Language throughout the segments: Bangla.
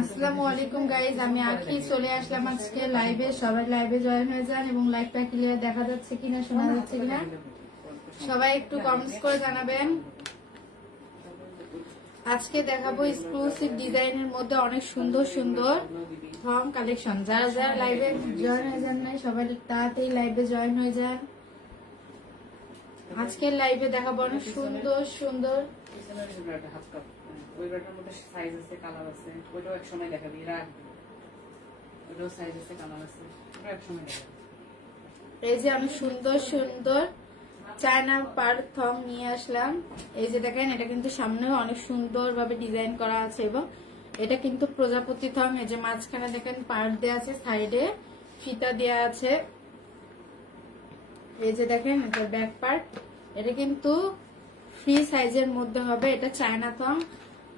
আসসালামু আলাইকুম গাইজ, আমি আখি চলে আসলাম আজকে লাইভে। সবাই লাইভে জয়েন হয়ে যান এবং লাইভটা ক্লিয়ার দেখা যাচ্ছে কিনা, শোনা যাচ্ছে কিনা সবাই একটু কমেন্টস করে জানাবেন। আজকে দেখাবো এক্সক্লুসিভ ডিজাইনের মধ্যে অনেক সুন্দর সুন্দর ফর্ম কালেকশন। যারা যারা লাইভে জয়েন হয়ে যান নাই সবাই তাড়াতাড়ি লাইভে জয়েন হয়ে যান। আজকের লাইভে দেখাবো অনেক সুন্দর সুন্দর এই যে অনেক সুন্দর সুন্দর চায়না পার থং নিয়ে আসলাম। এই যে দেখেন, এটা কিন্তু সামনেও অনেক সুন্দর ভাবে ডিজাইন করা আছে এবং এটা কিন্তু প্রজাপতি থং। এই যে মাঝখানে দেখেন পার্ট দেওয়া আছে, সাইডে ফিতা দেওয়া আছে। এই যে দেখেন এটা ব্যাক পার্ট, এটা কিন্তু ফ্রি সাইজের মধ্যে হবে। এটা চায়না থং,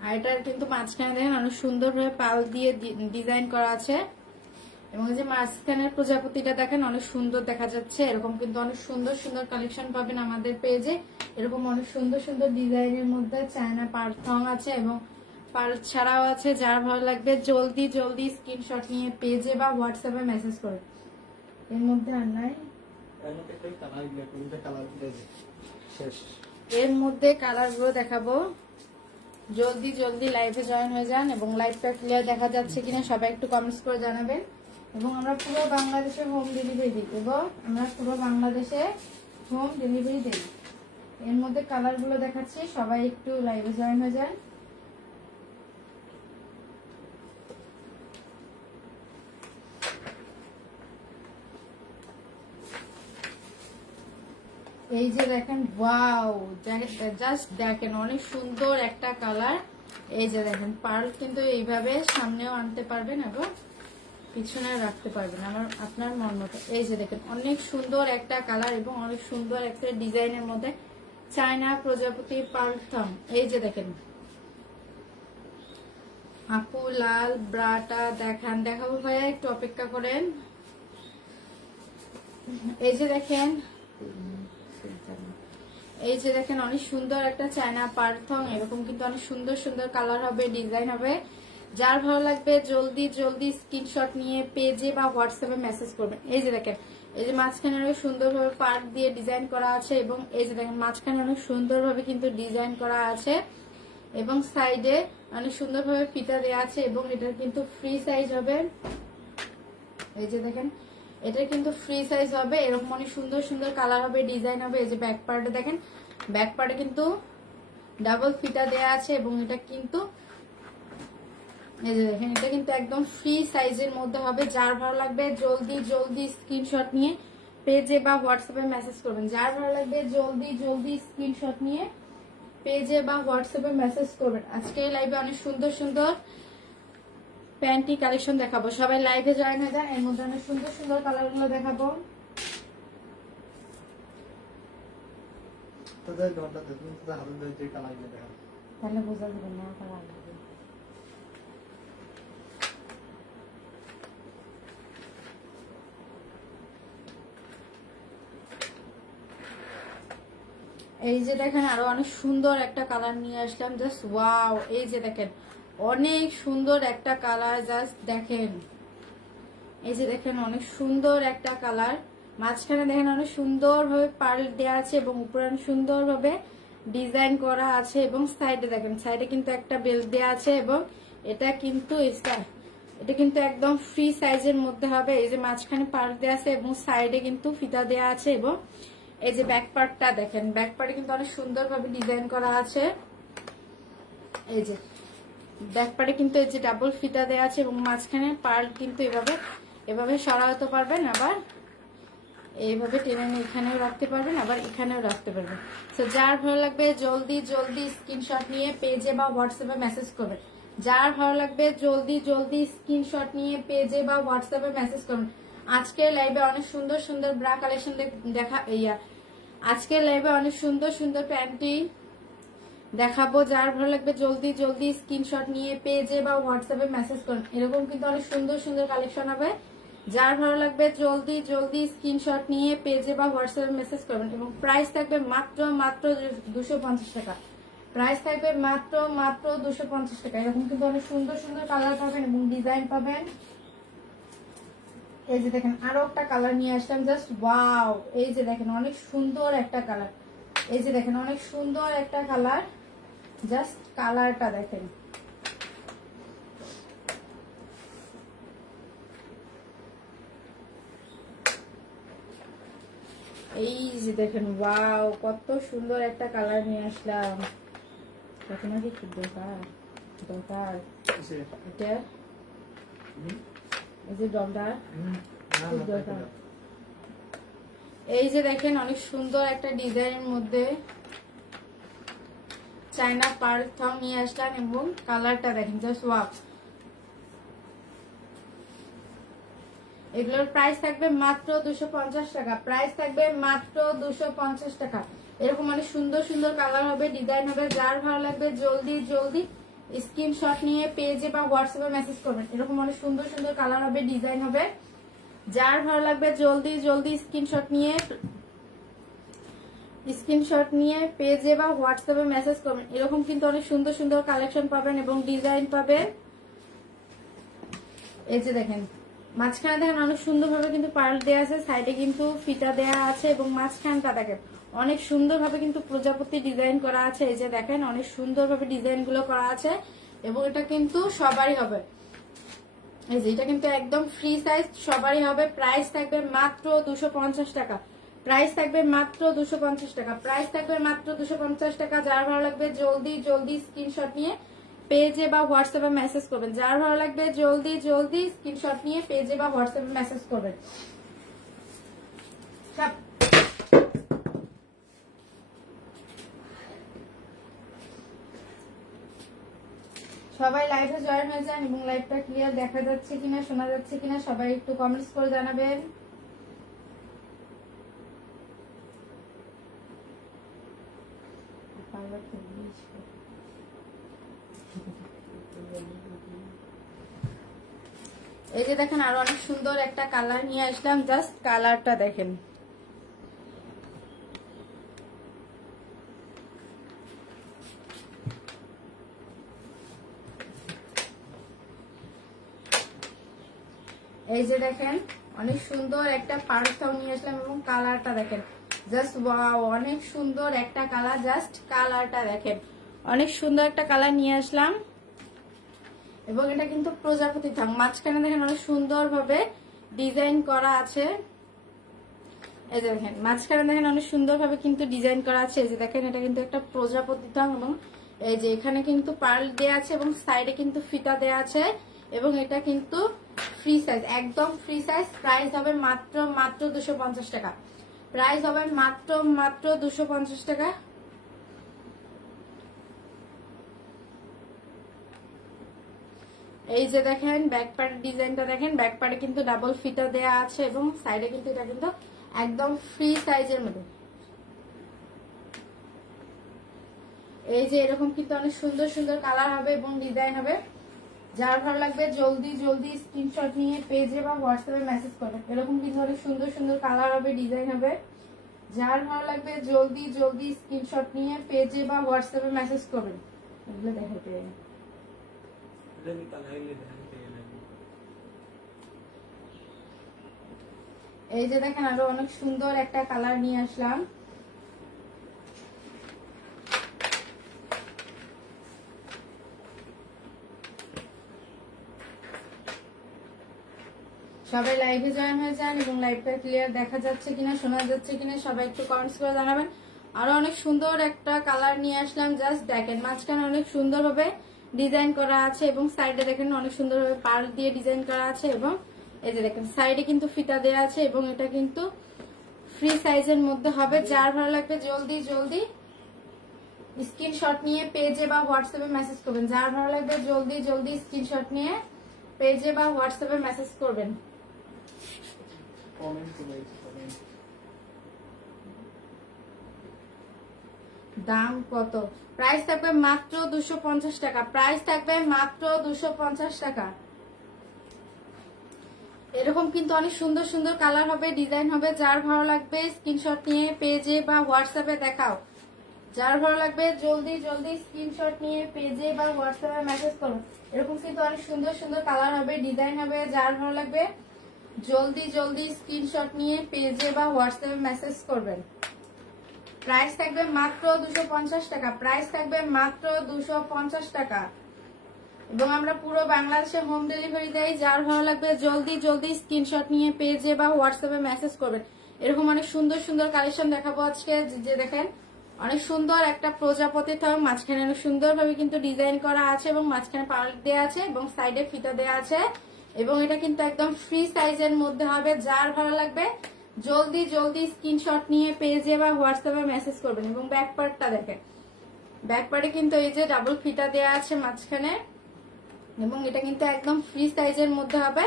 আর এটার কিন্তু মাঝখানে দেখেন অনেক সুন্দর ভাবে পাল দিয়ে ডিজাইন করা আছে এবং এই যে মাঝখানের প্রজাপতিটা দেখেন অনেক সুন্দর দেখা যাচ্ছে। এরকম কিন্তু অনেক সুন্দর সুন্দর কালেকশন পাবেন আমাদের পেজে। এরকম অনেক সুন্দর সুন্দর ডিজাইনের মধ্যে চায়না পার থং আছে এবং পার ছাড়াও আছে। যার ভালো লাগবে জলদি জলদি স্ক্রিনশট নিয়ে পেজে বা হোয়াটসঅ্যাপে মেসেজ করে। এর মধ্যে আর নাই, এর মধ্যে কালার গুলো দেখাবো। জলদি জলদি লাইভে জয়েন হয়ে যান এবং লাইভটা ক্লিয়ার দেখা যাচ্ছে কিনা সবাই একটু কমেন্টস করে জানাবেন। এবং আমরা পুরো বাংলাদেশে হোম ডেলিভারি দিই এর মধ্যে কালার গুলো দেখাচ্ছি, সবাই একটু লাইভে জয়েন হয়ে যান। এই যে দেখেন, ওয়াও, জাস্ট দেখেন অনেক সুন্দর একটা কালার। এই যে দেখেন পার্ল কিন্তু এইভাবে সামনেও আনতে পারবেন এবং পিছনে রাখতে পারবেন আপনার মন মতো। এই যে দেখেন অনেক সুন্দর একটা কালার এবং অনেক সুন্দর একটা ডিজাইনের মধ্যে চায়না প্রজাপতি পার্ল থং। এই যে দেখেন আপু লাল ব্রাটা দেখাবো ভাইয়া, একটু অপেক্ষা করেন। এই যে দেখেন, এই যে দেখেন অনেক সুন্দর একটা চায়না পার থং। এরকম কিন্তু অনেক সুন্দর সুন্দর কালার হবে, ডিজাইন হবে। যার ভালো লাগবে জলদি জলদি স্ক্রিনশট নিয়ে পেজে বা হোয়াটসঅ্যাপে মেসেজ করবেন। এই যে দেখেন, এই যে মাঝখানে অনেক সুন্দরভাবে পার্ট দিয়ে ডিজাইন করা আছে এবং এই যে দেখেন মাঝখানে অনেক সুন্দরভাবে কিন্তু ডিজাইন করা আছে এবং সাইডে অনেক সুন্দরভাবে ফিতা দেওয়া আছে এবং এটা কিন্তু ফ্রি সাইজ হবে। এই যে দেখেন এটা কিন্তু ফ্রি সাইজ হবে। এরকম অনেক সুন্দর সুন্দর কালার হবে, ডিজাইন হবে। এই যে ব্যাক পার্টে দেখেন, ব্যাক পার্টে কিন্তু ডাবল ফিতা দেয়া আছে এবং এটা কিন্তু এই যে দেখেন এটা কিন্তু একদম ফ্রি সাইজের মধ্যে হবে। যার ভালো লাগবে জলদি জলদি স্ক্রিনশট নিয়ে পেজে বা হোয়াটসঅ্যাপে মেসেজ করবেন। যার ভালো লাগবে জলদি জলদি স্ক্রিনশট নিয়ে পেজে বা হোয়াটসঅ্যাপে মেসেজ করবেন। আজকে লাইভে অনেক সুন্দর সুন্দর প্যান্টি কালেকশন দেখাবো, সবাই লাইভে জয়েন হয়ে যান। এর মধ্যে অনেক সুন্দর সুন্দর কালার গুলো দেখাবো। তাহলে বোঝা যাবে না কালার। এই যে দেখেন আরো অনেক সুন্দর একটা কালার নিয়ে আসলাম, জাস্ট ওয়াও। এই যে দেখেন অনেক সুন্দর একটা কালার, জাস্ট দেখেন। এই যে দেখেন অনেক সুন্দর একটা কালার, মাঝখানে দেখেন অনেক সুন্দর ভাবে পার্ল দেওয়া আছে এবং উপরে অনেক সুন্দর ভাবে ডিজাইন করা আছে এবং সাইডে দেখেন, সাইডে কিন্তু একটা বেল্ট দেওয়া আছে এবং এটা কিন্তু একদম ফ্রি সাইজের মধ্যে হবে। এই যে মাঝখানে পার্ল দেওয়া আছে এবং সাইডে কিন্তু ফিতা দেওয়া আছে এবং এই যে ব্যাক পার্টটা দেখেন, ব্যাক পার্টে কিন্তু অনেক সুন্দর ভাবে ডিজাইন করা আছে। এই যে ব্যাক পার্টে কিন্তু এই যে ডাবল ফিতা দেওয়া আছে এবং মাঝখানে পার্ল কিন্তু এভাবে সরাতে পারবেন, আবার এইভাবে টেনে এখানেও রাখতে পারবেন, আবার এখানেও রাখতে পারবেন। তো যার ভালো লাগবে জলদি জলদি স্ক্রিনশট নিয়ে পেজে বা হোয়াটসঅ্যাপে মেসেজ করবেন। যার ভালো লাগবে জলদি জলদি স্ক্রিনশট নিয়ে পেজে বা হোয়াটসঅ্যাপে মেসেজ করবেন। আজকের লাইভে অনেক সুন্দর সুন্দর ব্রা কালেকশন আজকের লাইভে অনেক সুন্দর সুন্দর প্যান্টি দেখাবো। যার ভালো লাগবে জলদি জলদি স্ক্রিনশট নিয়ে পেজে বা হোয়াটসঅ্যাপে মেসেজ করুন। এরকম কিন্তু অনেক সুন্দর সুন্দর কালেকশন হবে যার ভালো লাগবে জলদি জলদি স্ক্রিনশট নিয়ে পেজে বা হোয়াটসঅ্যাপে মেসেজ করবেন। এবং প্রাইস থাকবে মাত্র মাত্র 250 টাকা। প্রাইস থাকবে মাত্র মাত্র 250 টাকা। এরকম কিন্তু অনেক সুন্দর সুন্দর কালার পাবেন এবং ডিজাইন পাবেন। এই যে দেখেন আরো একটা কালার নিয়ে আসলাম, জাস্ট ওয়াও। এই যে দেখেন অনেক সুন্দর একটা কালার, এই যে দেখেন অনেক সুন্দর একটা কালার, জাস্ট কালারটা দেখেন। এই যে দেখেন ওয়াও, কত সুন্দর একটা কালার নিয়ে আসলাম। দেখেন কি কি দরকার দরকার এটা, এই যে ডলটা দরকার। এই যে দেখেন অনেক সুন্দর একটা ডিজাইনের মধ্যে চায়না পার্ল থং নিয়ে আসলাম এবং কালারটা দেখেন জাস্ট ওয়াও। এগুলোর প্রাইস থাকবে মাত্র 250 টাকা। প্রাইস থাকবে মাত্র 250 টাকা। এরকম অনেক সুন্দর সুন্দর কালার হবে, ডিজাইন হবে। যার ভালো লাগবে জলদি জলদি স্ক্রিনশট নিয়ে পেজে বা হোয়াটসঅ্যাপে মেসেজ করবেন। এরকম অনেক সুন্দর সুন্দর কালার হবে, ডিজাইন হবে। যার ভালো লাগবে জলদি জলদি স্ক্রিনশট নিয়ে পেজে বা হোয়াটসঅ্যাপে মেসেজ করবেন। এরকম কিন্তু অনেক সুন্দর সুন্দর কালেকশন পাবেন এবং ডিজাইন পাবেন। এই যে দেখেন মাঝখানে দেখেন অনেক সুন্দরভাবে কিন্তু পার্ল দেওয়া আছে, সাইডে কিন্তু ফিতা দেওয়া আছে এবং মাঝখানটা দেখেন অনেক সুন্দরভাবে কিন্তু প্রজাপতি ডিজাইন করা আছে। এই যে দেখেন অনেক সুন্দরভাবে ডিজাইন গুলো করা আছে এবং এটা কিন্তু সবারই হবে। এই যে এটা কিন্তু একদম ফ্রি সাইজ, সবারই হবে। প্রাইস থাকবে মাত্র 250 টাকা। প্রাইস থাকবে মাত্র 250 টাকা। প্রাইস থাকবে মাত্র 250 টাকা। যার ভালো লাগবে জলদি জলদি স্ক্রিনশট নিয়ে পেজে বা হোয়াটসঅ্যাপে মেসেজ করবেন। যার ভালো লাগবে জলদি জলদি স্ক্রিনশট নিয়ে পেজে বা হোয়াটসঅ্যাপে মেসেজ করবেন। সবাই লাইভে জয়েন হয়ে যান এবং লাইভটা ক্লিয়ার দেখা যাচ্ছে কিনা, শোনা যাচ্ছে কিনা সবাই একটু কমেন্টস করে জানাবেন। এই যে দেখেন আরো অনেক সুন্দর একটা কালার নিয়ে আসলাম, জাস্ট কালারটা দেখেন। এই যে দেখেন অনেক সুন্দর একটা পার্ল থং নিয়ে আসলাম এবং কালারটা দেখেন জাস্ট ওয়াও, অনেক সুন্দর একটা কালার, জাস্ট কালারটা দেখেন অনেক সুন্দর একটা কালার নিয়ে আসলাম এবং এটা কিন্তু প্রজাপতি থং। মাঝখানে দেখেন অনেক সুন্দর ভাবে ডিজাইন করা আছে। এই যে দেখেন মাঝখানে দেখেন অনেক সুন্দর ভাবে কিন্তু ডিজাইন করা আছে। এই যে দেখেন এটা কিন্তু একটা প্রজাপতি থং এবং এই যে এখানে কিন্তু পার্ল দেয়া আছে এবং সাইডে কিন্তু ফিতা দেয়া আছে এবং এটা কিন্তু ফ্রি সাইজ, একদম ফ্রি সাইজ। প্রাইস হবে মাত্র মাত্র 250 টাকা। প্রাইস হবে মাত্র মাত্র 250 টাকা। এই যে দেখেন ব্যাক পার্টের ডিজাইনটা দেখেন, ব্যাক পার্টে কিন্তু ডাবল ফিতা দেয়া আছে এবং সাইডে কিন্তু এটা কিন্তু একদম ফ্রি সাইজের মধ্যে। এই যে এরকম কিন্তু অনেক সুন্দর সুন্দর কালার হবে এবং ডিজাইন হবে। যার ভালো লাগবে জলদি জলদি স্ক্রিনশট নিয়ে পেজে বা হোয়াটসঅ্যাপে মেসেজ করবেন। এরকম কিন্তু অনেক সুন্দর সুন্দর কালার হবে, ডিজাইন হবে। যার ভালো লাগবে জলদি জলদি স্ক্রিনশট নিয়ে পেজে বা হোয়াটসঅ্যাপে মেসেজ করবেন। এগুলো দেখাতে এই যে দেখেন আরো অনেক সুন্দর একটা কালার নিয়ে আসলাম। সবাই লাইভে জয়েন হয়ে যান এবং লাইভটা ক্লিয়ার দেখা যাচ্ছে কিনা, শোনা যাচ্ছে কিনা সবাই একটু কমেন্টস করে জানাবেন। আরো অনেক সুন্দর একটা কালার নিয়ে আসলাম, জাস্ট দেখেন মাঝখানে অনেক সুন্দরভাবে ডিজাইন করা আছে এবং সাইডে দেখেন অনেক সুন্দরভাবে পার্ল দিয়ে ডিজাইন করা আছে এবং এই যে দেখেন সাইডে কিন্তু ফিতা দেওয়া আছে এবং এটা কিন্তু ফ্রি সাইজের মধ্যে হবে। যার ভালো লাগবে জলদি জলদি স্ক্রিনশট নিয়ে পেজে বা হোয়াটসঅ্যাপে মেসেজ করবেন। যার ভালো লাগবে জলদি জলদি স্ক্রিনশট নিয়ে পেজে বা হোয়াটসঅ্যাপে মেসেজ করবেন। দাম কত? প্রাইস থাকবে মাত্র 250 টাকা। প্রাইস থাকবে মাত্র 250 টাকা। এরকম কিন্তু অনেক সুন্দর সুন্দর কালার হবে, ডিজাইন হবে। যার ভালো লাগবে স্ক্রিনশট নিয়ে পেজে বা হোয়াটসঅ্যাপে দেখাও। যার ভালো লাগবে জলদি জলদি স্ক্রিনশট নিয়ে পেজে বা হোয়াটসঅ্যাপে মেসেজ করুন। এরকম কিন্তু অনেক সুন্দর সুন্দর কালার হবে, ডিজাইন হবে। যার ভালো লাগবে জলদি জলদি স্ক্রিনশট নিয়ে পেজে বা হোয়াটসঅ্যাপে মেসেজ করবেন। প্রাইস থাকবে মাত্র 250 টাকা, প্রাইস থাকবে মাত্র 250 টাকা। এবং আমরা পুরো বাংলাদেশে হোম ডেলিভারি দেই। যার ভালো লাগবে জলদি জলদি স্ক্রিনশট নিয়ে পেজে বা হোয়াটসঅ্যাপে মেসেজ করবেন। এরকম অনেক সুন্দর সুন্দর কালেকশন দেখাবো আজকে। যে দেখেন অনেক সুন্দর একটা প্রজাপতি থং, মাঝখানে অনেক সুন্দরভাবে কিন্তু ডিজাইন করা আছে এবং মাঝখানে পার্ল দেওয়া আছে এবং সাইডে ফিতা দেওয়া আছে। এবং এটা কিন্তু একদম ফ্রি সাইজের মধ্যে হবে। যার ভালো লাগবে জলদি জলদি স্ক্রিনশট নিয়ে পেজে বা হোয়াটসঅ্যাপে মেসেজ করবেন। এবং ব্যাক পার্টটা দেখেন, ব্যাক পার্টে কিন্তু এই যে ডাবল ফিতা দেওয়া আছে মাঝখানে, এবং এটা কিন্তু একদম ফ্রি সাইজের মধ্যে হবে।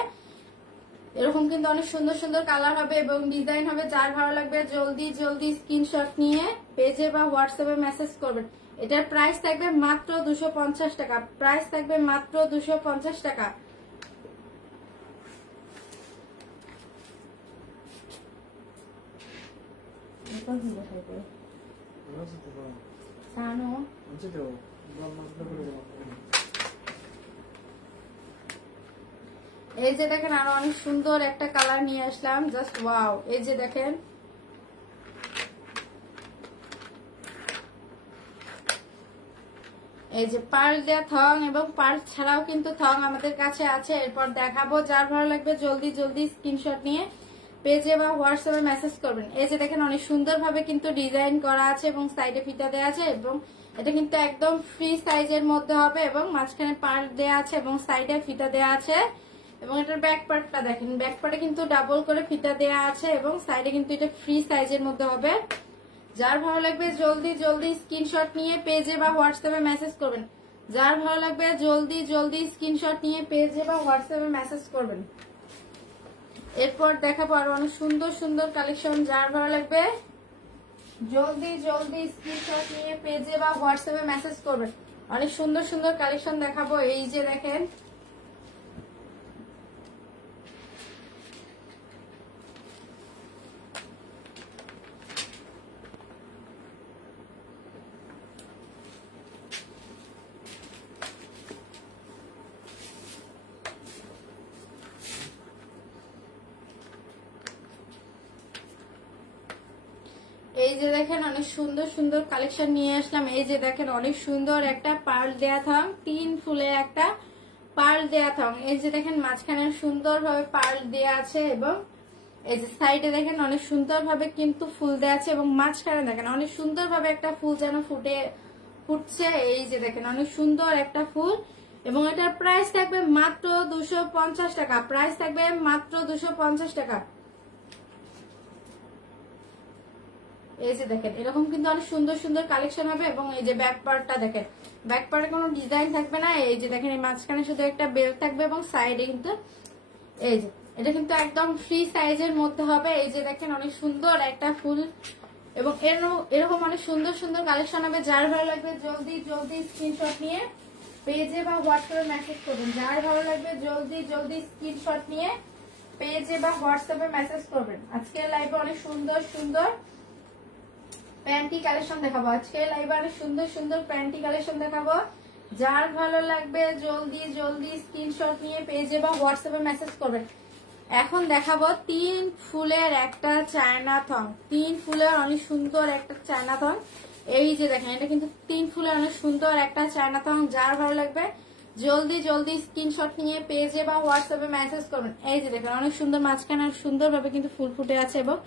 এরকম কিন্তু অনেক সুন্দর সুন্দর কালার হবে এবং ডিজাইন হবে। যার ভালো লাগবে জলদি জলদি স্ক্রিনশট নিয়ে পেজে বা হোয়াটসঅ্যাপে মেসেজ করবেন। এটার প্রাইস থাকবে মাত্র 250 টাকা, প্রাইস থাকবে মাত্র 250 টাকা। এই যে দেখেন আরো অনেক সুন্দর একটা কালার নিয়ে আসলাম, জাস্ট ওয়াও। এই যে দেখেন এই যে পার্ল দেয়া থং এবং পার্ল ছাড়াও কিন্তু থং আমাদের কাছে আছে। এরপর দেখাবো। যার ভালো লাগবে জলদি জলদি স্ক্রিনশট নিয়ে পেজে বা হোয়াটসঅ্যাপে মেসেজ করবেন। এই যে দেখেন অনেক সুন্দর ভাবে কিন্তু ডিজাইন করা আছে এবং সাইডে ফিতা দেওয়া আছে এবং এটা কিন্তু একদম ফ্রি সাইজের মধ্যে হবে এবং মাঝখানে পার্ল দেওয়া আছে এবং সাইডে ফিতা দেওয়া আছে। এবং এটার ব্যাক পার্টটা দেখেন, ব্যাক পার্টে কিন্তু ডাবল করে ফিতা দেওয়া আছে এবং সাইডে কিন্তু এটা ফ্রি সাইজের মধ্যে হবে। যার ভালো লাগবে জলদি জলদি স্ক্রিনশট নিয়ে পেজে বা হোয়াটসঅ্যাপে মেসেজ করবেন। যার ভালো লাগবে জলদি জলদি স্ক্রিনশট নিয়ে পেজে বা হোয়াটসঅ্যাপে মেসেজ করবেন। এরপর দেখাবো আরো অনেক সুন্দর সুন্দর কালেকশন। যার ভালো লাগবে জলদি জলদি স্ক্রিনশট নিয়ে পেজে বা হোয়াটসঅ্যাপে মেসেজ করবেন। অনেক সুন্দর সুন্দর কালেকশন দেখাবো। এই যে দেখেন এই যে দেখেন অনেক সুন্দর সুন্দর কালেকশন নিয়ে আসলাম। এই যে দেখেন অনেক সুন্দর একটা পার্ল দেয়া থং, 3 ফুলের একটা পার্ল দেয়া থং। এই যে দেখেন মাঝখানে সুন্দর ভাবে পার্ল দেয়া আছে এবং এই যে সাইডে দেখেন অনেক সুন্দর ভাবে কিন্তু ফুল দেয়া আছে এবং মাঝখানে দেখেন অনেক সুন্দর ভাবে একটা ফুল যেন ফুটছে। এই যে দেখেন অনেক সুন্দর একটা ফুল এবং এটার প্রাইস থাকবে মাত্র 250 টাকা, প্রাইস থাকবে মাত্র 250 টাকা। এই যে দেখেন এরকম কিন্তু অনেক সুন্দর সুন্দর কালেকশন হবে এবং এই যে ব্যাক পার্টটা দেখেন, ব্যাক পার্টে কোনো ডিজাইন থাকবে না। এই যে দেখেন এই মাঝখানে শুধু একটা বেল্ট থাকবে এবং সাইডে কিন্তু এই যে এটা কিন্তু একদম ফ্রি সাইজের মধ্যে হবে। এই যে দেখেন অনেক সুন্দর একটা ফুল এবং এরকম অনেক সুন্দর সুন্দর কালেকশন হবে। যার ভালো লাগবে জলদি জলদি স্ক্রিনশট নিয়ে পেজে বা হোয়াটসঅ্যাপে মেসেজ করবেন। যার ভালো লাগবে জলদি জলদি স্ক্রিনশট নিয়ে পেজে বা হোয়াটসঅ্যাপে মেসেজ করবেন। আজকে লাইভে অনেক সুন্দর সুন্দর প্যান্টি কালেকশন দেখাবো। আজকে লাইভে অনেক সুন্দর সুন্দর প্যান্টি কালেকশন দেখাবো। যার ভালো লাগবে জলদি জলদি স্ক্রিনশট নিয়ে পেজে বা হোয়াটসঅ্যাপে মেসেজ করবেন। এখন দেখাবো 3 ফুলের একটা চায়না থং, 3 ফুলের অনেক সুন্দর একটা চায়না থং। এই যে দেখেন এটা কিন্তু 3 ফুলের অনেক সুন্দর একটা চায়না থং। যার ভালো লাগবে জলদি জলদি স্ক্রিনশট নিয়ে পেজে বা হোয়াটসঅ্যাপে মেসেজ করবেন। এই যে দেখেন অনেক সুন্দর মাঝখানে সুন্দর ভাবে কিন্তু ফুল ফুটে আছে এবং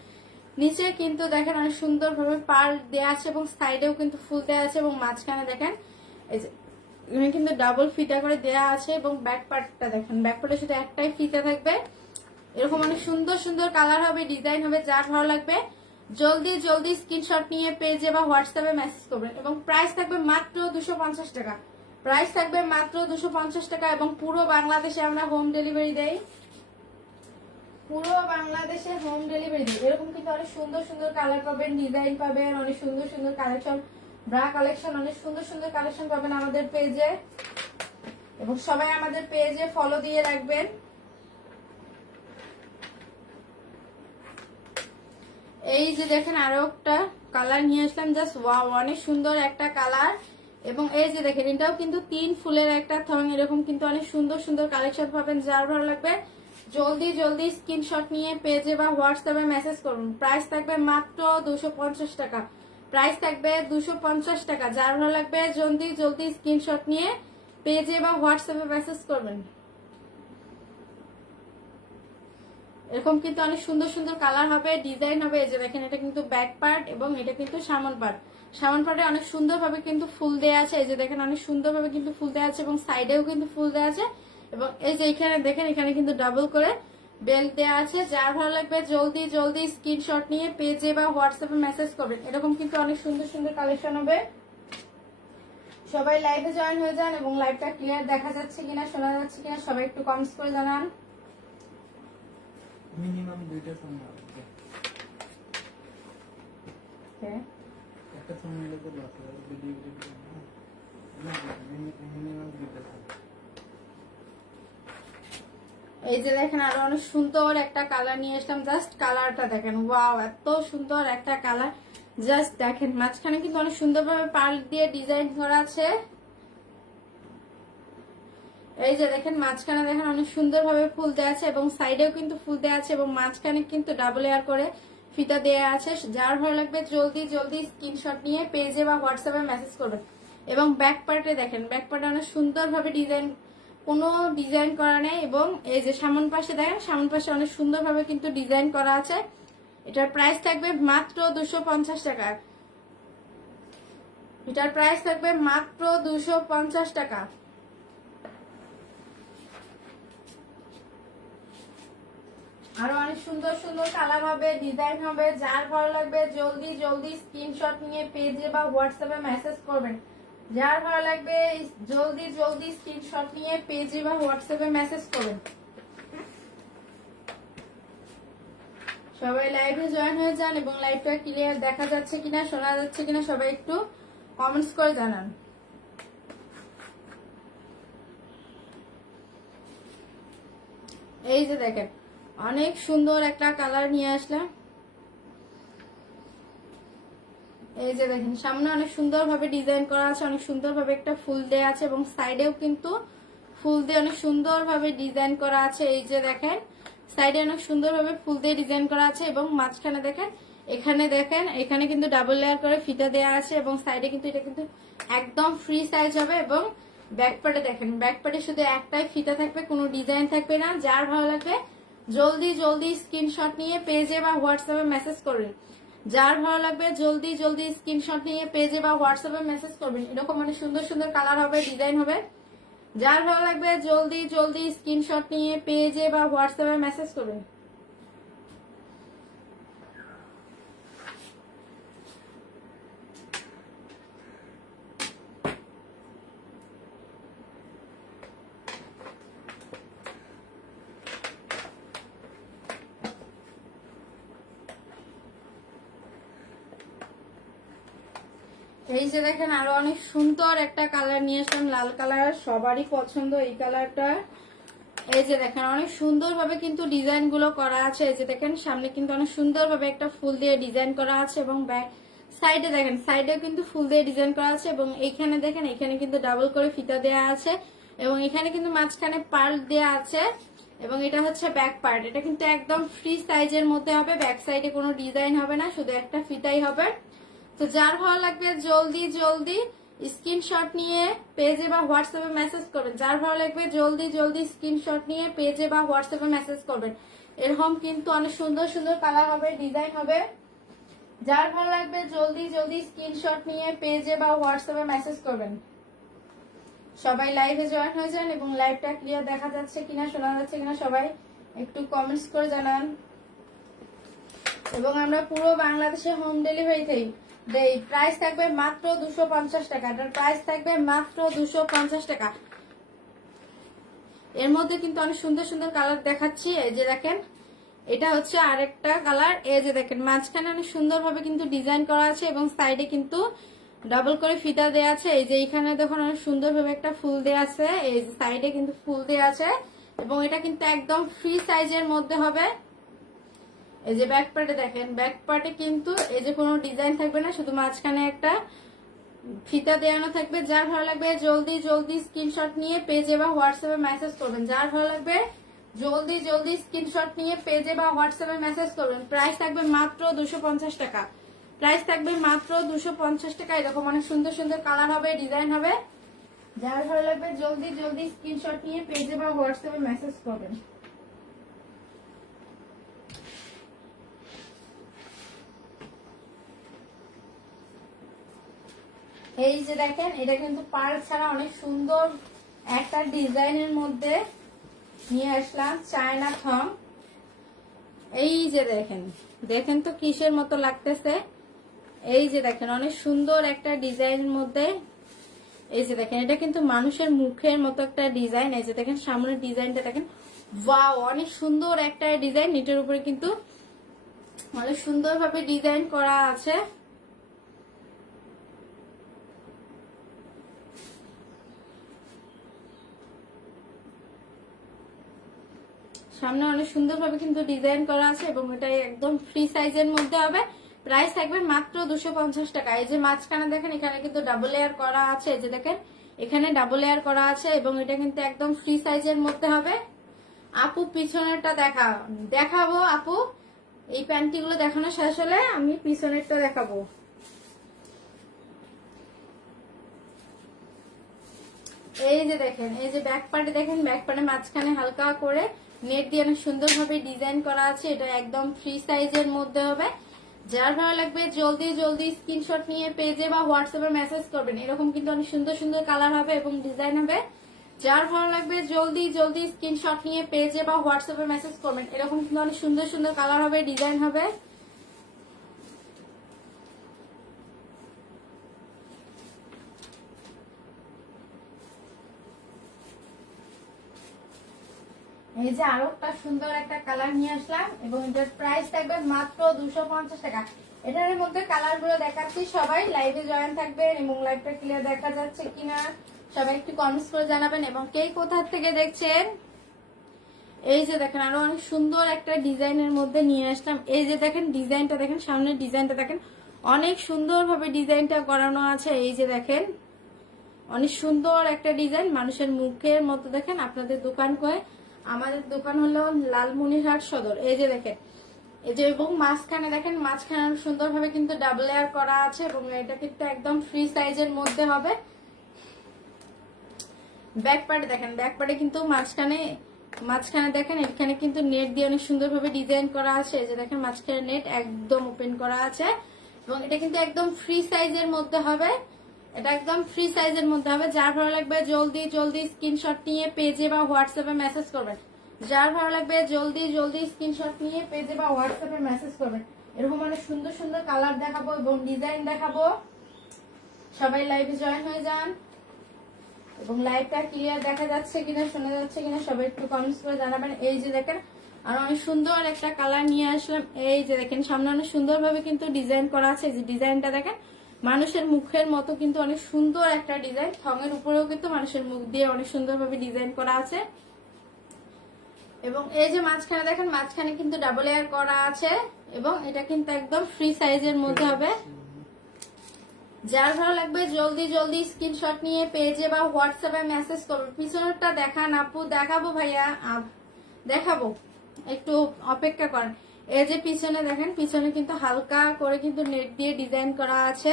নিচে কিন্তু দেখেন অনেক সুন্দর ভাবে পার্ল দেওয়া আছে এবং সাইডেও কিন্তু ফুল দেওয়া আছে এবং মাঝখানে দেখেন এই যে এখানে কিন্তু ডাবল ফিতা করে দেওয়া আছে এবং ব্যাক পার্টটা দেখেন, ব্যাক পার্টে শুধু একটাই ফিতা থাকবে। এরকম অনেক সুন্দর সুন্দর কালার হবে, ডিজাইন হবে। যার ভালো লাগবে জলদি জলদি স্ক্রিনশট নিয়ে পেজে বা হোয়াটসঅ্যাপে মেসেজ করবেন এবং প্রাইস থাকবে মাত্র 250 টাকা, প্রাইস থাকবে মাত্র 250 টাকা এবং পুরো বাংলাদেশে আমরা হোম ডেলিভারি দেই, পুরো বাংলাদেশে হোম ডেলিভারি দিই। এরকম কিন্তু অনেক সুন্দর সুন্দর কালার পাবেন, ডিজাইন পাবেন, অনেক সুন্দর সুন্দর কালেকশন, ব্রা কালেকশন, অনেক সুন্দর সুন্দর কালেকশন পাবেন আমাদের পেজে এবং সবাই আমাদের পেজে ফলো দিয়ে রাখবেন। এই যে দেখেন আরো একটা কালার নিয়ে আসলাম, জাস্ট ওয়াও, অনেক সুন্দর একটা কালার। এবং এই যে দেখেন এটাও কিন্তু 3 ফুলের একটা থং, এরকম কিন্তু অনেক সুন্দর সুন্দর কালেকশন পাবেন। যার ভালো লাগবে জলদি জলদি স্ক্রিনশট নিয়ে পেজে বা হোয়াটসঅ্যাপে মেসেজ করুন। প্রাইস থাকবে মাত্র 250 টাকা, প্রাইস থাকবে 250 টাকা। যার ভালো লাগবে জলদি জলদি স্ক্রিনশট নিয়ে পেজে বা হোয়াটসঅ্যাপে মেসেজ করবেন। এরকম কিন্তু অনেক সুন্দর সুন্দর কালার হবে, ডিজাইন হবে। এই যে দেখেন এটা কিন্তু ব্যাক পার্ট এবং এটা কিন্তু সামন পার্ট। সামন পার্টে অনেক সুন্দরভাবে কিন্তু ফুল দেওয়া আছে। এই যে দেখেন অনেক সুন্দরভাবে কিন্তু ফুল দেওয়া আছে এবং সাইডেও কিন্তু ফুল দেওয়া আছে। এবং এই যে এখানে দেখেন এখানে কিন্তু ডাবল করে বেল্ট দেওয়া আছে। যার ভালো লাগবে জলদি জলদি স্ক্রিনশট নিয়ে পেজে বা হোয়াটসঅ্যাপে মেসেজ করবেন। এরকম কিন্তু অনেক সুন্দর সুন্দর কালেকশন হবে। সবাই লাইভে জয়েন হয়ে যান এবং লাইভটা ক্লিয়ার দেখা যাচ্ছে কিনা, শোনা যাচ্ছে কিনা সবাই একটু কমেন্টস করে জানান। মিনিমাম 2টা ফোন লাগবে, একটা ফোন নিলে তো লস হবে, ভিডিও না মিনিমাম 2টা ফোন। এই যে দেখেন আরো অনেক সুন্দর একটা কালার নিয়ে আসলাম, জাস্ট কালারটা দেখেন, ওয়াও, এত সুন্দর একটা কালার। জাস্ট দেখেন মাঝখানে কিন্তু অনেক সুন্দরভাবে পার্ল দিয়ে ডিজাইন করা আছে। এই যে দেখেন মাঝখানে দেখেন অনেক সুন্দরভাবে ফুল দেওয়া আছে এবং সাইডেও কিন্তু ফুল দেওয়া আছে এবং মাঝখানে কিন্তু ডাবল লেয়ার করে ফিতা দেওয়া আছে। যার ভালো লাগবে জলদি জলদি স্ক্রিনশট নিয়ে পেজে বা হোয়াটসঅ্যাপে মেসেজ করবেন। এবং ব্যাক পার্টে দেখেন, ব্যাক পার্টে অনেক সুন্দরভাবে ডিজাইন, কোনো ডিজাইন করা নেই। এবং এই যে সামন পাশে দেখেন, সামন পাশে অনেক সুন্দরভাবে কিন্তু ডিজাইন করা আছে। এটার প্রাইস থাকবে মাত্র 250 টাকা, এটার প্রাইস থাকবে মাত্র 250 টাকা। আরো অনেক সুন্দর সুন্দর কালার হবে, ডিজাইন হবে। যার ভালো লাগবে জলদি জলদি স্ক্রিনশট নিয়ে পেজে বা হোয়াটসঅ্যাপে মেসেজ করবেন। যার ভালো লাগবে জলদি জলদি স্ক্রিনশট নিয়ে পেজে বা হোয়াটসঅ্যাপে মেসেজ করবেন। সবাই লাইভে জয়েন হয়ে যান এবং লাইভটা ক্লিয়ার দেখা যাচ্ছে কিনা, শোনা যাচ্ছে কিনা সবাই একটু কমেন্টস করে জানান। এই যে দেখেন অনেক সুন্দর একটা কালার নিয়ে আসলাম। এই যে দেখেন সামনে অনেক সুন্দরভাবে ডিজাইন করা আছে, অনেক সুন্দরভাবে একটা ফুল দেওয়া আছে এবং সাইডেও কিন্তু ফুল দিয়ে অনেক সুন্দরভাবে ডিজাইন করা আছে। এই যে দেখেন সাইডে অনেক সুন্দরভাবে ফুল দিয়ে ডিজাইন করা আছে এবং মাঝখানে দেখেন এখানে কিন্তু ডাবল লেয়ার করে ফিতা দেওয়া আছে এবং সাইডে কিন্তু এটা কিন্তু একদম ফ্রি সাইজ হবে। এবং ব্যাক পার্টে দেখেন, ব্যাক পার্টে শুধু একটাই ফিতা থাকবে, কোনো ডিজাইন থাকবে না। যার ভালো লাগবে জলদি জলদি স্ক্রিনশট নিয়ে পেজে বা হোয়াটসঅ্যাপে মেসেজ করবেন। যার ভালো লাগবে জলদি জলদি স্ক্রিনশট নিয়ে পেজে বা হোয়াটসঅ্যাপে মেসেজ করবেন। এরকম অনেক সুন্দর সুন্দর কালার হবে, ডিজাইন হবে। যার ভালো লাগবে জলদি জলদি স্ক্রিনশট নিয়ে পেজে বা হোয়াটসঅ্যাপে মেসেজ করবেন। এই যে দেখেন আরো অনেক সুন্দর একটা কালার নিয়ে আসলাম, লাল কালার, সবারই পছন্দ এই কালারটা। এই যে দেখেন অনেক সুন্দরভাবে কিন্তু ডিজাইন গুলো করা আছে। এই যে দেখেন সামনে কিন্তু অনেক সুন্দরভাবে একটা ফুল দিয়ে ডিজাইন করা আছে এবং সাইডে দেখেন, সাইডেও কিন্তু ফুল দিয়ে ডিজাইন করা আছে এবং এইখানে দেখেন এখানে কিন্তু ডাবল করে ফিতা দেওয়া আছে এবং এখানে কিন্তু মাঝখানে পার্ল দেওয়া আছে। এবং এটা হচ্ছে ব্যাক পার্ট, এটা কিন্তু একদম ফ্রি সাইজের মধ্যে হবে। ব্যাক সাইডে কোনো ডিজাইন হবে না, শুধু একটা ফিতাই হবে। তো যার ভালো লাগবে জলদি জলদি স্ক্রিনশট নিয়ে পেজে বা হোয়াটসঅ্যাপে মেসেজ করবেন। যার ভালো লাগবে জলদি জলদি স্ক্রিনশট নিয়ে পেজে বা হোয়াটসঅ্যাপে মেসেজ করবেন। এরকম কিন্তু অনেক সুন্দর সুন্দর কালার হবে, ডিজাইন হবে। যার ভালো লাগবে জলদি জলদি স্ক্রিনশট নিয়ে পেজে বা হোয়াটসঅ্যাপে মেসেজ করবেন। সবাই লাইভে জয়েন হয়ে যান এবং লাইভটা ক্লিয়ার দেখা যাচ্ছে কিনা, শোনা যাচ্ছে কিনা সবাই একটু কমেন্টস করে জানান। এবং আমরা পুরো বাংলাদেশে হোম ডেলিভারি দেই। প্রাইস থাকবে মাত্র 250 টাকা, এটার প্রাইস থাকবে মাত্র 250 টাকা। এর মধ্যে কিন্তু অনেক সুন্দর সুন্দর কালার দেখাচ্ছি। এই যে দেখেন এটা হচ্ছে আরেকটা কালার। এই যে দেখেন মাঝখানে অনেক সুন্দরভাবে কিন্তু ডিজাইন করা আছে এবং সাইডে কিন্তু ডাবল করে ফিতা দেওয়া আছে। এই যে এখানে দেখুন অনেক সুন্দরভাবে একটা ফুল দেওয়া আছে, এই যে সাইডে কিন্তু ফুল দেওয়া আছে এবং এটা কিন্তু একদম ফ্রি সাইজের মধ্যে হবে। এই যে ব্যাক পার্টে দেখেন, ব্যাক পার্টে কিন্তু এই যে কোনো ডিজাইন থাকবে না, শুধু মাঝখানে একটা ফিতা দেওয়ানো থাকবে। যার ভালো লাগবে জলদি জলদি স্ক্রিনশট নিয়ে পেজে বা হোয়াটসঅ্যাপে মেসেজ করবেন। যার ভালো লাগবে জলদি জলদি স্ক্রিনশট নিয়ে পেজে বা হোয়াটসঅ্যাপে মেসেজ করবেন। প্রাইস থাকবে মাত্র 250 টাকা। প্রাইস থাকবে মাত্র 250 টাকা। এরকম অনেক সুন্দর সুন্দর কালার হবে, ডিজাইন হবে। যার ভালো লাগবে জলদি জলদি স্ক্রিনশট নিয়ে পেজে বা হোয়াটসঅ্যাপে মেসেজ করবেন। এই যে দেখেন, এটা কিন্তু পার্ল ছাড়া অনেক সুন্দর একটা ডিজাইনের মধ্যে নিয়ে আসলাম, চায়না থং। এই যে দেখেন, দেখেন তো কিসের মতো লাগতেছে। এই যে দেখেন অনেক সুন্দর একটা ডিজাইনের মধ্যে। এই যে দেখেন, এটা কিন্তু মানুষের মুখের মতো একটা ডিজাইন। এই যে দেখেন সামনের ডিজাইনটা দেখেন, ওয়াও অনেক সুন্দর একটা ডিজাইন। এটার উপরে কিন্তু অনেক সুন্দর ভাবে ডিজাইন করা আছে। সামনে অনেক সুন্দর ভাবে কিন্তু ডিজাইন করা আছে এবং এটা একদম ফ্রি সাইজের মধ্যে হবে। প্রাইস থাকবে মাত্র 250 টাকা। এই যে মাঝখানে দেখেন, এখানে কিন্তু ডাবল লেয়ার করা আছে। এই যে দেখেন এখানে ডাবল লেয়ার করা আছে এবং এটা কিন্তু একদম ফ্রি সাইজের মধ্যে হবে। আপু পিছনেরটা দেখাবো আপু, এই প্যান্টিগুলো দেখানো শেষ হলে আমি পিছনেরটা দেখাবো। এই যে দেখেন, এই যে ব্যাক পার্টে দেখেন, ব্যাক পার্টে মাঝখানে হালকা করে নেট দিয়ে অনেক সুন্দর ভাবে ডিজাইন করা আছে। এটা একদম ফ্রি সাইজের মধ্যে হবে। যার ভালো লাগবে জলদি জলদি স্ক্রিনশট নিয়ে পেজে বা হোয়াটসঅ্যাপে মেসেজ করবেন। এরকম কিন্তু অনেক সুন্দর সুন্দর কালার হবে এবং ডিজাইন হবে। যার ভালো লাগবে জলদি জলদি স্ক্রিনশট নিয়ে পেজে বা হোয়াটসঅ্যাপে মেসেজ করবেন। এরকম কিন্তু অনেক সুন্দর সুন্দর কালার হবে, ডিজাইন হবে। এই যে আরো একটা সুন্দর একটা কালার নিয়ে আসলাম এবং এটার প্রাইস থাকবে মাত্র 250 টাকা। এটার মধ্যে কালার গুলো দেখাচ্ছি, সবাই লাইভে জয়েন থাকবেন এবং লাইভটা ক্লিয়ার দেখা যাচ্ছে কিনা সবাই একটু কমেন্টস করে জানাবেন এবং কে কোথা থেকে দেখছেন। এই যে দেখেন আরো অনেক সুন্দর একটা ডিজাইনের মধ্যে নিয়ে আসলাম। এই যে দেখেন ডিজাইনটা দেখেন, সামনের ডিজাইনটা দেখেন অনেক সুন্দর ভাবে ডিজাইনটা করানো আছে। এই যে দেখেন অনেক সুন্দর একটা ডিজাইন, মানুষের মুখের মতো। দেখেন আপনাদের দোকান কয়, আমাদের দোকান হলো লালমনিরহাট সদর। এই যে দেখেন, এই যে এবং মাঝখানে দেখেন, মাঝখানে সুন্দর ভাবে কিন্তু ডাবল লেয়ার করা আছে এবং এটা কিন্তু একদম ফ্রি সাইজের মধ্যে হবে। ব্যাক পার্টে দেখেন, ব্যাক পার্টে কিন্তু মাঝখানে দেখেন এখানে কিন্তু নেট দিয়ে অনেক সুন্দর ভাবে ডিজাইন করা আছে। এই যে দেখেন মাঝখানে নেট একদম ওপেন করা আছে এবং এটা কিন্তু একদম ফ্রি সাইজের মধ্যে হবে। এটা একদম ফ্রি সাইজের মধ্যে হবে। যার ভালো লাগবে জলদি জলদি স্ক্রিনশট নিয়ে পেজে বা হোয়াটসঅ্যাপে মেসেজ করবেন। যার ভালো লাগবে জলদি জলদি স্ক্রিনশট নিয়ে পেজে বা হোয়াটসঅ্যাপে মেসেজ করবেন। এরকম অনেক সুন্দর সুন্দর কালার দেখাবো এবং ডিজাইন দেখাবো। সবাই লাইভে জয়েন হয়ে যান এবং লাইভটা ক্লিয়ার দেখা যাচ্ছে কিনা, শোনা যাচ্ছে কিনা সবাই একটু কমেন্টস করে জানাবেন। এই যে দেখেন আর অনেক সুন্দর একটা কালার নিয়ে আসলাম। এই যে দেখেন সামনে অনেক সুন্দর ভাবে কিন্তু ডিজাইন করা আছে। এই যে ডিজাইনটা দেখেন মানুষের মুখের মতো কিন্তু অনেক সুন্দর একটা ডিজাইন। থঙের উপরেও কিন্তু মানুষের মুখ দিয়ে অনেক সুন্দর ভাবে ডিজাইন করা আছে এবং এই যে মাঝখানে দেখেন, মাঝখানে কিন্তু ডাবল লেয়ার করা আছে এবং এটা কিন্তু একদম ফ্রি সাইজের মধ্যে হবে। যার ভালো লাগবে জলদি জলদি স্ক্রিনশট নিয়ে পেজে বা হোয়াটসঅ্যাপে মেসেজ করবেন। পিছনেরটা দেখান আপু। দেখাবো ভাইয়া, দেখাবো, একটু অপেক্ষা করেন। এই যে পিছনে দেখেন, পিছনে কিন্তু হালকা করে কিন্তু নেট দিয়ে ডিজাইন করা আছে।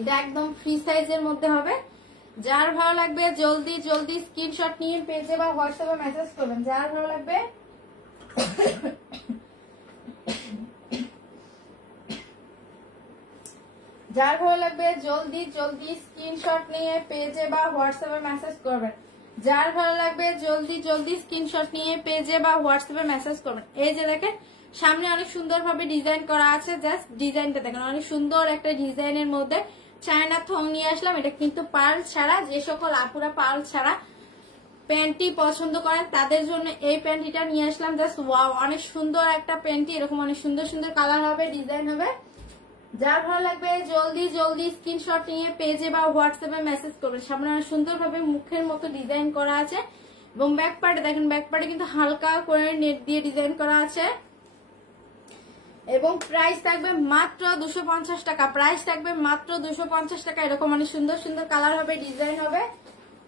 এটা একদম ফ্রি সাইজের মধ্যে হবে। যার ভালো লাগবে জলদি জলদি স্ক্রিনশট নিয়ে পেজে বা হোয়াটসঅ্যাপে মেসেজ করবেন। যার ভালো লাগবে জলদি জলদি স্ক্রিনশট নিয়ে পেজে বা হোয়াটসঅ্যাপে মেসেজ করবেন। যার ভালো লাগবে জলদি জলদি স্ক্রিনশট নিয়ে পেজে বা হোয়াটসঅ্যাপে মেসেজ করবেন। এই যে দেখেন সামনে অনেক সুন্দর ভাবে ডিজাইন করা আছে। জাস্ট ডিজাইনটা দেখেন, অনেক সুন্দর একটা ডিজাইনের মধ্যে চায়না থং নিয়ে আসলাম। এটা কিন্তু পার্ল ছাড়া, যে সকল আপুরা পার্ল ছাড়া প্যান্টি পছন্দ করেন তাদের জন্য এই প্যান্টিটা নিয়ে আসলাম। জাস্ট ওয়াও অনেক সুন্দর একটা প্যান্টি। এরকম অনেক সুন্দর সুন্দর কালার হবে, ডিজাইন হবে। যার ভালো লাগবে জলদি জলদি স্ক্রিনশট নিয়ে পেজে বা হোয়াটসঅ্যাপে মেসেজ করবেন। সামনে অনেক সুন্দর ভাবে মুখের মতো ডিজাইন করা আছে এবং ব্যাক পার্টে দেখেন, ব্যাক পার্টে কিন্তু হালকা করে নেট দিয়ে ডিজাইন করা আছে এবং প্রাইস থাকবে মাত্র 250 টাকা। প্রাইস থাকবে মাত্র 250 টাকা। এরকম অনেক সুন্দর সুন্দর কালার হবে, ডিজাইন হবে।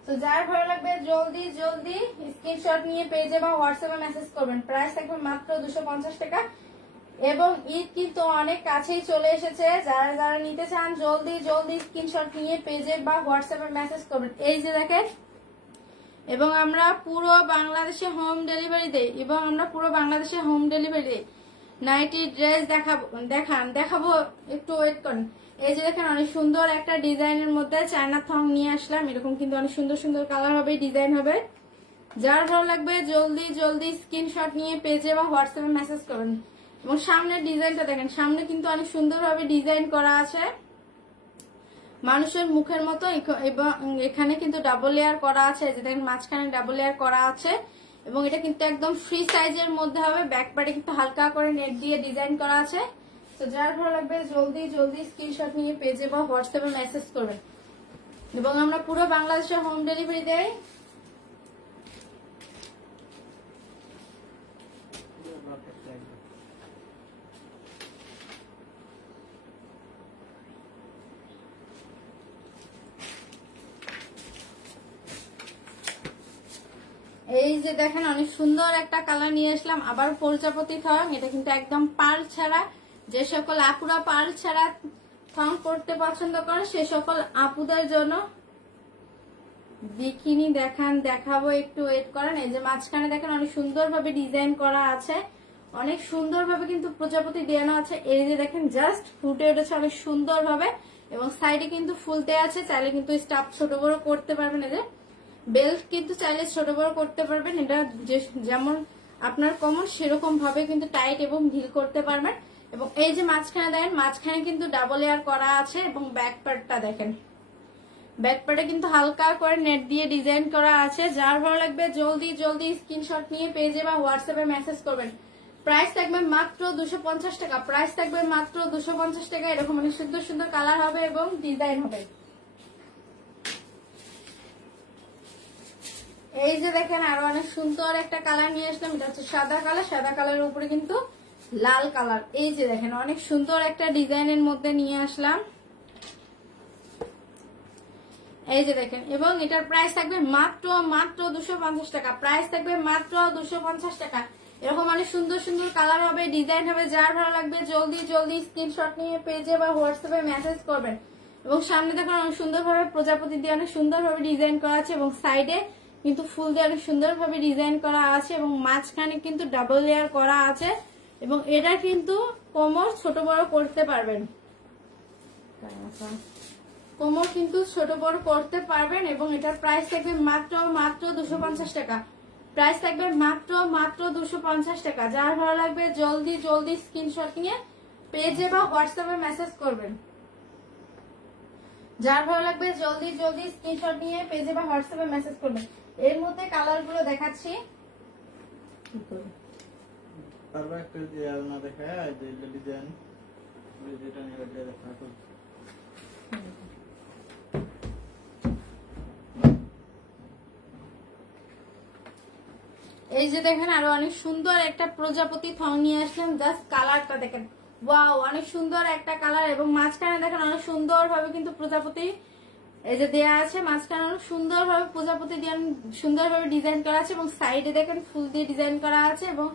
তো যার ভালো লাগবে জলদি জলদি স্ক্রিনশট নিয়ে পেজে বা হোয়াটসঅ্যাপে মেসেজ করবেন। প্রাইস থাকবে মাত্র 250 টাকা। এবং ঈদ কিন্তু অনেক কাছেই চলে এসেছে, যারা যারা নিতে চান জলদি জলদি স্ক্রিনশট নিয়ে পেজে বা হোয়াটসঅ্যাপে মেসেজ করবেন। এই যে দেখেন, এবং আমরা পুরো বাংলাদেশে হোম ডেলিভারি দেই, এবং আমরা পুরো বাংলাদেশে হোম ডেলিভারি দেই। নাইটি ড্রেস দেখাবো, একটু ওয়েট করেন। এই যে দেখেন, অনেক সুন্দর একটা ডিজাইনের মধ্যে চায়না থং নিয়ে আসলাম। এরকম কিন্তু অনেক সুন্দর সুন্দর কালার হবে, ডিজাইন হবে। যার ভালো লাগবে জলদি জলদি স্ক্রিনশট নিয়ে পেজে বা হোয়াটসঅ্যাপে মেসেজ করবেন। এবং সামনের ডিজাইনটা দেখেন, সামনে কিন্তু অনেক সুন্দরভাবে ডিজাইন করা আছে মানুষের মুখের মতো, এবং এখানে কিন্তু ডাবল লেয়ার করা আছে। যে দেখেন মাঝখানে ডাবল লেয়ার করা আছে, এবং এটা কিন্তু একদম ফ্রি সাইজের মধ্যে হবে। ব্যাক পার্টে কিন্তু হালকা করে নেট দিয়ে ডিজাইন করা আছে। তো যার ভালো লাগবে জলদি জলদি স্ক্রিনশট নিয়ে পেজে বা হোয়াটসঅ্যাপে মেসেজ করবেন। এবং আমরা পুরো বাংলাদেশে হোম ডেলিভারি দেই। এই যে দেখেন, অনেক সুন্দর একটা কালার নিয়ে আসলাম, আবার প্রজাপতি থং। এটা কিন্তু একদম পার্ল ছাড়া। যে সকল আপুরা পার্ল ছাড়া থং করতে পছন্দ করে সে সকল আপুদের জন্য বিকিনি দেখাবো, একটু ওয়েট করেন। এই যে মাঝখানে দেখেন অনেক সুন্দরভাবে ডিজাইন করা আছে, অনেক সুন্দরভাবে কিন্তু প্রজাপতি দেওয়ানো আছে। এই যে দেখেন জাস্ট ফুটে উঠেছে অনেক সুন্দরভাবে, এবং সাইডে কিন্তু ফুল দেওয়া আছে। চাইলে কিন্তু স্টাফ ছোট বড় করতে পারবেন। এই যে বেল্ট কিন্তু চাইলে ছোট বড় করতে পারবেন। এটা যেমন আপনার কমন সেরকম ভাবে কিন্তু টাইট এবং ঢিল করতে পারবেন। এবং এই যে মাঝখানে দেখেন, মাঝখানে কিন্তু ডাবল লেয়ার করা আছে। এবং ব্যাক পার্টটা দেখেন, ব্যাক পার্টে কিন্তু হালকা করে নেট দিয়ে ডিজাইন করা আছে। যার ভালো লাগবে জলদি জলদি স্ক্রিনশট নিয়ে পেজে বা হোয়াটসঅ্যাপে মেসেজ করবেন। প্রাইস থাকবে মাত্র 250 টাকা। প্রাইস থাকবে মাত্র 250 টাকা। এরকম অনেক সুন্দর সুন্দর কালার হবে এবং ডিজাইন হবে। এই যে দেখেন, আরো অনেক সুন্দর একটা কালার নিয়ে আসলাম। এটা হচ্ছে সাদা কালার। সাদা কালারের উপরে কিন্তু লাল কালার। এই যে দেখেন, অনেক সুন্দর একটা ডিজাইনের মধ্যে নিয়ে আসলাম। এই যে দেখেন, এবং এটার প্রাইস থাকবে মাত্র 250 টাকা। প্রাইস থাকবে মাত্র 250 টাকা। এরকম অনেক সুন্দর সুন্দর কালার হবে, ডিজাইন হবে। যার ভালো লাগবে জলদি জলদি স্ক্রিনশট নিয়ে পেজে বা হোয়াটসঅ্যাপে মেসেজ করবেন। এবং সামনে দেখুন অনেক সুন্দরভাবে প্রজাপতি দিয়ে অনেক সুন্দরভাবে ডিজাইন করা আছে, এবং সাইডে কিন্তু ফুল দিয়ে অনেক সুন্দরভাবে ডিজাইন করা আছে, এবং মাঝখানে কিন্তু ডাবল লেয়ার করা আছে। এবং এটা কিন্তু কোমর ছোট বড় করতে পারবেন, কোমর কিন্তু ছোট বড় করতে পারবেন। এবং এটার প্রাইস থাকবে মাত্র 250 টাকা। প্রাইস থাকবে মাত্র 250 টাকা। যার ভালো লাগবে জলদি জলদি স্ক্রিনশট নিয়ে পেজে বা হোয়াটসঅ্যাপে মেসেজ করবেন। যার ভালো লাগবে জলদি জলদি স্ক্রিনশট নিয়ে পেজে বা হোয়াটসঅ্যাপে মেসেজ করবেন। এর মধ্যে কালার গুলো দেখাচ্ছি। তারপর একটা না দেখায় যে ডিজাইন যেটা নিয়ে দেখা। এই যে দেখেন, আরো অনেক সুন্দর একটা প্রজাপতি থং নিয়ে আসলাম। জাস্ট কালারটা দেখেন, ওয়াও, অনেক সুন্দর একটা কালার। এবং মাঝখানে দেখেন অনেক সুন্দর ভাবে কিন্তু প্রজাপতি এই যে দেয়া আছে। মাঝখানে অনেক সুন্দর ভাবে প্রজাপতি দিয়ে সুন্দর ভাবে ডিজাইন করা আছে, এবং সাইডে দেখেন ফুল দিয়ে ডিজাইন করা আছে। এবং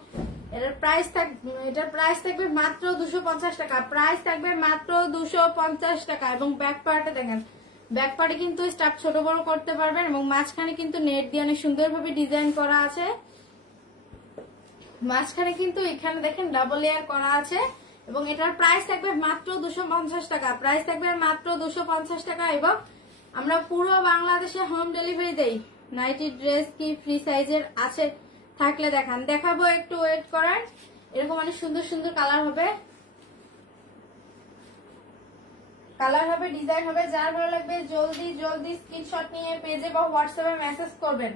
এটার প্রাইস থাকবে মাত্র 250 টাকা। প্রাইস থাকবে মাত্র 250 টাকা। এবং ব্যাক পার্টে দেখেন, ব্যাক পার্টে কিন্তু স্টাফ ছোট বড় করতে পারবেন। এবং মাঝখানে কিন্তু নেট দিয়ে অনেক সুন্দরভাবে ডিজাইন করা আছে। মাঝখানে কিন্তু এখানে দেখেন ডাবল লেয়ার করা আছে। এবং এটার প্রাইস থাকবে মাত্র 250 টাকা। প্রাইস থাকবে মাত্র 250 টাকা। এবং আমরা পুরো বাংলাদেশে হোম ডেলিভারি দেই। নাইটি ড্রেস কি ফ্রি সাইজের আছে থাকলে দেখাবো, একটু ওয়েট করেন। এরকম অনেক সুন্দর সুন্দর কালার হবে, ডিজাইন হবে। যার ভালো লাগবে জলদি জলদি স্ক্রিনশট নিয়ে পেজে বা হোয়াটসঅ্যাপে মেসেজ করবেন।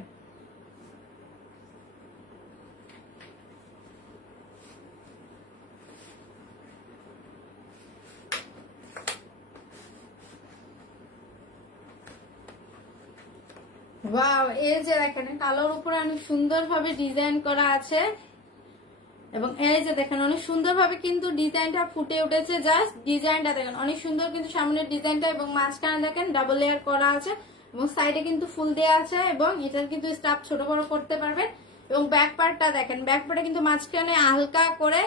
ওয়াও, এই যে দেখেন কালোর উপরে অনেক সুন্দরভাবে ডিজাইন করা আছে এবং এই যে দেখেন অনেক সুন্দরভাবে কিন্তু ডিজাইনটা ফুটে উঠেছে। জাস্ট ডিজাইনটা দেখেন অনেক সুন্দর কিন্তু সামনের ডিজাইনটা এবং মাঝখানে দেখেন ডাবল লেয়ার করা আছে এবং সাইডে কিন্তু ফুল দেওয়া আছে এবং এটার কিন্তু স্টাফ ছোট বড় করতে পারবেন। এবং ব্যাক পার্টটা দেখেন, ব্যাক পার্টে কিন্তু মাঝখানে হালকা করে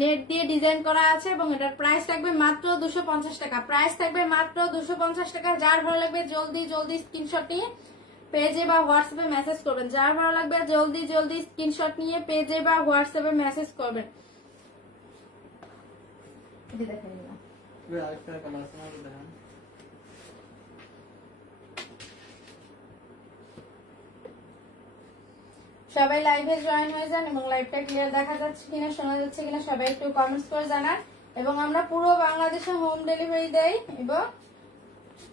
নেট দিয়ে ডিজাইন করা আছে এবং এটার প্রাইস থাকবে মাত্র 250 টাকা। প্রাইস থাকবে মাত্র 250 টাকা। যার ভালো লাগবে জলদি জলদি স্ক্রিনশট নিয়ে পেজে বা হোয়াটসঅ্যাপে মেসেজ করবেন। যার ভালো লাগবে জলদি জলদি স্ক্রিনশট নিয়ে পেজে বা হোয়াটসঅ্যাপে মেসেজ করবেন। দেখেন আরেকটা কালার আছে দেখেন। সবাই লাইভে জয়েন হয়ে যান এবং লাইভটা ক্লিয়ার দেখা যাচ্ছে কিনা, শোনা যাচ্ছে কিনা সবাই একটু কমেন্টস করে জানান। এবং আমরা পুরো বাংলাদেশে হোম ডেলিভারি দেই এবং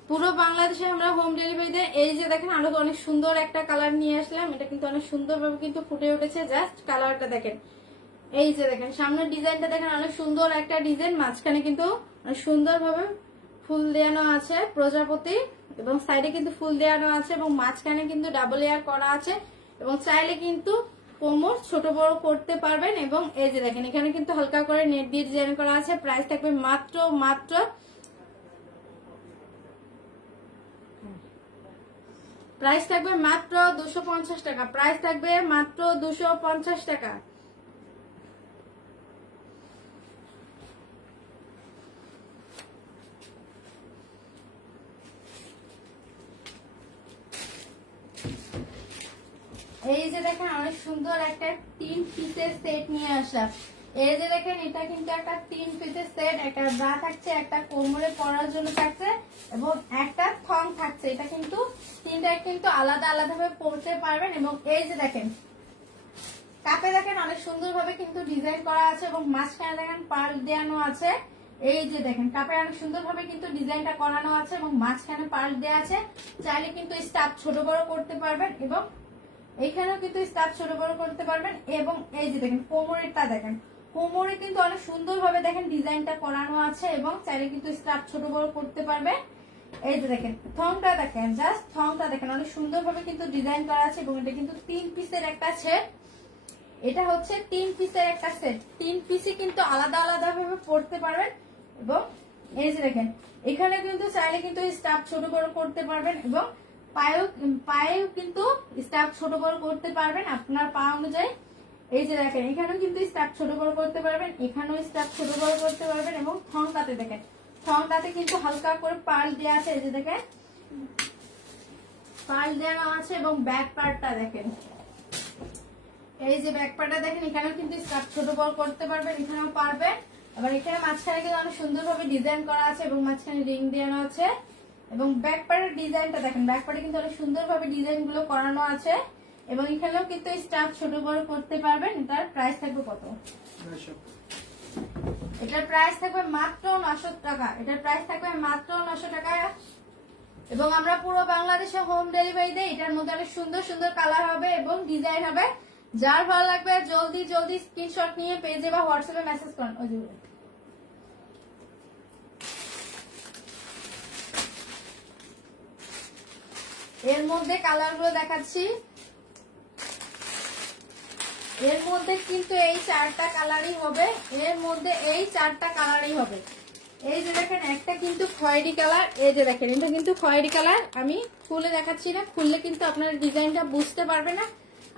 পুরো বাংলাদেশে আমরা হোম ডেলিভারি দেই। এই যে দেখেন আরো অনেক সুন্দর একটা কালার নিয়ে আসলাম, এটা কিন্তু অনেক সুন্দরভাবে কিন্তু ফুটে উঠেছে। জাস্ট কালারটা দেখেন, এই যে দেখেন সামনের ডিজাইনটা দেখেন অনেক সুন্দর একটা ডিজাইন, মাঝখানে কিন্তু অনেক সুন্দরভাবে ফুল দেওয়ানো আছে প্রজাপতি এবং সাইডে কিন্তু ফুল দেওয়ানো আছে এবং মাঝখানে কিন্তু ডাবল লেয়ার করা আছে এবং চাইলে কিন্তু কোমর ছোট বড় করতে পারবেন। এবং এই যে দেখেন এখানে কিন্তু হালকা করে নেট দিয়ে ডিজাইন করা আছে। প্রাইস থাকবে মাত্র 250 টাকা। প্রাইস থাকবে মাত্র 250 টাকা। এই যে দেখেন অনেক সুন্দর একটা 3 পিসের সেট নিয়ে আসা। এই যে দেখেন এটা কিন্তু একটা 3 পিসের সেট, একটা ব্রা থাকছে, একটা কোমরে পরার জন্য থাকছে এবং একটা থং থাকছে। এটা কিন্তু তিনটাই কিন্তু আলাদা আলাদা ভাবে পরতে পারবেন। এবং এই যে দেখেন কাপে দেখেন অনেক সুন্দরভাবে কিন্তু ডিজাইন করা আছে এবং মাঝখানে দেখেন পার্ল দেওয়ানো আছে। এই যে দেখেন কাপে অনেক সুন্দরভাবে কিন্তু ডিজাইনটা করানো আছে এবং মাঝখানে পার্ল দেওয়া আছে। চাইলে কিন্তু স্টাফ ছোট বড় করতে পারবেন এবং এইখানেও কিন্তু স্টাফ ছোট বড় করতে পারবেন। এবং এই যে দেখেন কোমরেরটা দেখেন, কোমরে কিন্তু অনেক সুন্দরভাবে দেখেন ডিজাইনটা করানো আছে এবং চাইলে কিন্তু স্টাফ ছোট বড় করতে পারবে। এই যে দেখেন থংটা দেখেন, জাস্ট থংটা দেখেন অনেক সুন্দরভাবে কিন্তু ডিজাইন করা আছে এবং এটা কিন্তু 3 পিসের একটা সেট। এটা হচ্ছে 3 পিসের একটা সেট, 3 পিসই কিন্তু আলাদা আলাদা ভাবে পড়তে পারবেন। এবং এই যে দেখেন এখানে কিন্তু চাইলে কিন্তু স্টাফ ছোট বড় করতে পারবেন এবং পায়েও কিন্তু স্টাফ ছোট বড় করতে পারবেন আপনার পা অনুযায়ী। এই যে দেখেন এখানেও কিন্তু স্টাফ ছোট বড় করতে পারবেন, এখানেও স্টাফ ছোট বড় করতে পারবেন। এবং থংটাতে দেখেন, থংটাতে কিন্তু হালকা করে পার্ল দেওয়া আছে। এই যে দেখেন পার্ল দেওয়া আছে এবং ব্যাক পার্টটা দেখেন, এই যে ব্যাক পার্টটা দেখেন এখানেও কিন্তু স্টাফ ছোট বড় করতে পারবেন, এখানেও পারবেন। আবার এখানে মাঝখানে কিন্তু অনেক সুন্দরভাবে ডিজাইন করা আছে এবং মাঝখানে রিং দেওয়া আছে। এবং ব্যাক পার্টের ডিজাইনটা দেখেন, ব্যাক পার্টে কিন্তু অনেক সুন্দরভাবে ডিজাইন গুলো করানো আছে এবং এখানেও কিন্তু স্টাফ ছোট বড় করতে পারবেন। এটার প্রাইস থাকবে কত? এটার প্রাইস থাকবে মাত্র 900 টাকা। এটার প্রাইস থাকবে মাত্র 900 টাকা এবং আমরা পুরো বাংলাদেশে হোম ডেলিভারি দেই। এটার মধ্যে অনেক সুন্দর সুন্দর কালার হবে এবং ডিজাইন হবে। যার ভালো লাগবে জলদি জলদি স্ক্রিনশট নিয়ে পেজে বা হোয়াটসঅ্যাপে মেসেজ করুন। এর মধ্যে কালার গুলো দেখাচ্ছি, এর মধ্যে কিন্তু এই 4টা কালারই হবে, এর মধ্যে এই 4টা কালারই হবে। এই যে দেখেন একটা কিন্তু খয়েরি কালার, এই যে দেখেন এটা কিন্তু খয়েরি কালার। আমি খুলে দেখাচ্ছি না, খুললে কিন্তু আপনারা ডিজাইনটা বুঝতে পারবে না।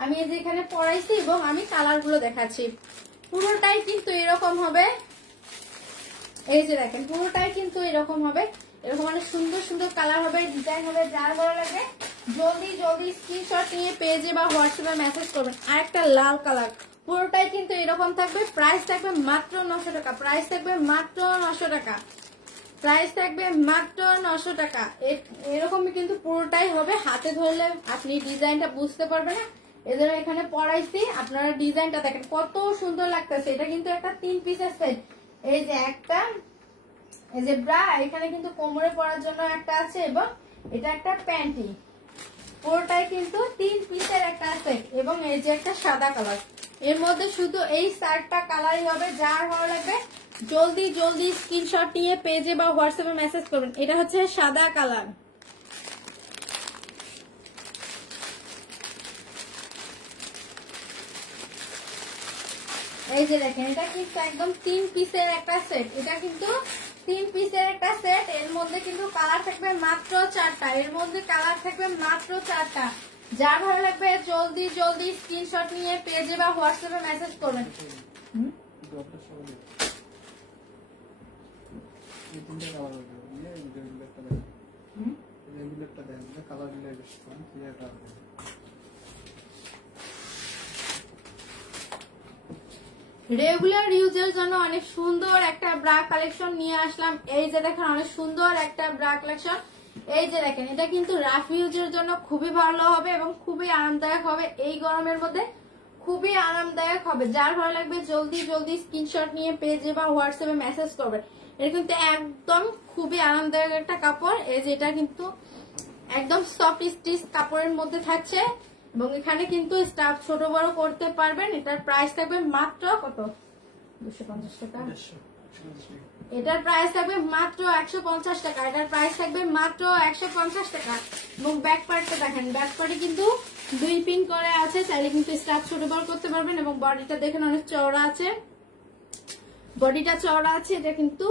আমি এই যে এখানে পরাইছি এবং আমি কালার গুলো দেখাচ্ছি। পুরোটাই কিন্তু এরকম হবে, এই যে দেখেন পুরোটাই কিন্তু এরকম হবে। এরকম অনেক সুন্দর সুন্দর কালার হবে, ডিজাইন হবে। যার ভালো লাগে জলদি জলদি স্ক্রিনশট নিয়ে পেজে বা হোয়াটসঅ্যাপে মেসেজ করবেন। আর একটা লাল কালার, পুরোটাই কিন্তু এরকম থাকবে। প্রাইস থাকবে মাত্র 900 টাকা। প্রাইস থাকবে মাত্র 900 টাকা। প্রাইস থাকবে মাত্র 900 টাকা। এরকমই কিন্তু পুরোটাই হবে। হাতে ধরলে আপনি ডিজাইনটা বুঝতে পারবেন না, এদের এখানে পরাইছি। আপনারা ডিজাইনটা দেখেন কত সুন্দর লাগতেছে। এটা কিন্তু একটা 3 পিসের সেট। এই যে একটা, এই যে ব্রা, এখানে কিন্তু কোমরে পরার জন্য একটা আছে এবং এটা একটা প্যান্টি। পুরোটাই কিন্তু 3 পিসের একটা সেট এবং এই যে একটা সাদা কালার। এর মধ্যে শুধু এই 4টা কালারই হবে। যার ভালো লাগবে জলদি জলদি স্ক্রিনশট নিয়ে পেজে বা হোয়াটসঅ্যাপে মেসেজ করবেন। এটা হচ্ছে সাদা কালার। এই যে দেখেন এটা কিন্তু একদম 3 পিসের একটা সেট, এটা কিন্তু 3 পিসের একটা সেট। এর মধ্যে কিন্তু কালার থাকবে মাত্র 4টা, এর মধ্যে কালার থাকবে মাত্র 4টা। যা ভালো লাগবে জলদি জলদি স্ক্রিনশট নিয়ে পেজে বা হোয়াটসঅ্যাপে মেসেজ করবেন। রেগুলার ইউজের জন্য অনেক সুন্দর একটা ব্রা কালেকশন নিয়ে আসলাম। এই যে দেখেন অনেক সুন্দর একটা ব্রা কালেকশন। এই যে দেখেন এটা কিন্তু রাফ ইউজের জন্য খুবই ভালো হবে এবং খুবই আরামদায়ক হবে। এই গরমের মধ্যে খুবই আরামদায়ক হবে। যার ভালো লাগবে জলদি জলদি স্ক্রিনশট নিয়ে পেজে বা হোয়াটসঅ্যাপে মেসেজ করবে। এটা কিন্তু একদম খুবই আরামদায়ক একটা কাপড়। এই যে এটা কিন্তু একদম সফট স্টিচ কাপড়ের মধ্যে থাকছে এবং এখানে কিন্তু স্টাফ ছোট বড় করতে পারবেন। এটার প্রাইস থাকবে মাত্র কত? 250 টাকা। এটার প্রাইস থাকবে মাত্র 150 টাকা। এটার প্রাইস থাকবে মাত্র 150 টাকা। এবং ব্যাক পার্টটা দেখেন, ব্যাক পার্টে কিন্তু 2 পিন করে আছে, চাইলে কিন্তু স্টাফ ছোট বড় করতে পারবেন। এবং বডিটা দেখেন অনেক চওড়া আছে, বডিটা চওড়া আছে। এটা কিন্তু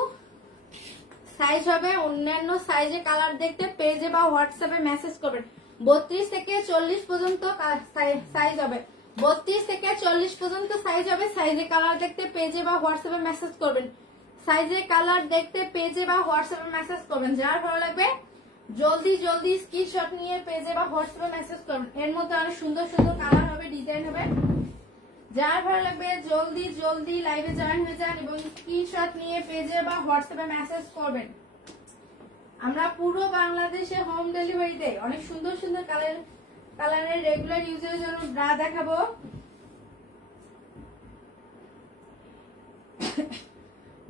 সাইজ হবে অন্যান্য সাইজে। কালার দেখতে পেজে বা হোয়াটসঅ্যাপে মেসেজ করবেন। 32 থেকে 40 পর্যন্ত সাইজ হবে, 32 থেকে 40 পর্যন্ত সাইজ হবে। সাইজে কালার দেখতে পেজে বা হোয়াটসঅ্যাপে মেসেজ করবেন। সাইজে কালার দেখতে পেজে বা হোয়াটসঅ্যাপে মেসেজ করবেন। যার ভালো লাগবে জলদি জলদি স্ক্রিনশট নিয়ে পেজে বা হোয়াটসঅ্যাপে মেসেজ করবেন। এর মধ্যে অনেক সুন্দর সুন্দর কালার হবে, ডিজাইন হবে। যার ভালো লাগবে জলদি জলদি লাইভে জয়েন হয়ে যান এবং স্ক্রিনশট নিয়ে পেজে বা হোয়াটসঅ্যাপে মেসেজ করবেন। আমরা পুরো বাংলাদেশে হোম ডেলিভারি দেই। অনেক সুন্দর সুন্দর কালারের রেগুলার ইউজের জন্য ব্রা দেখাবো।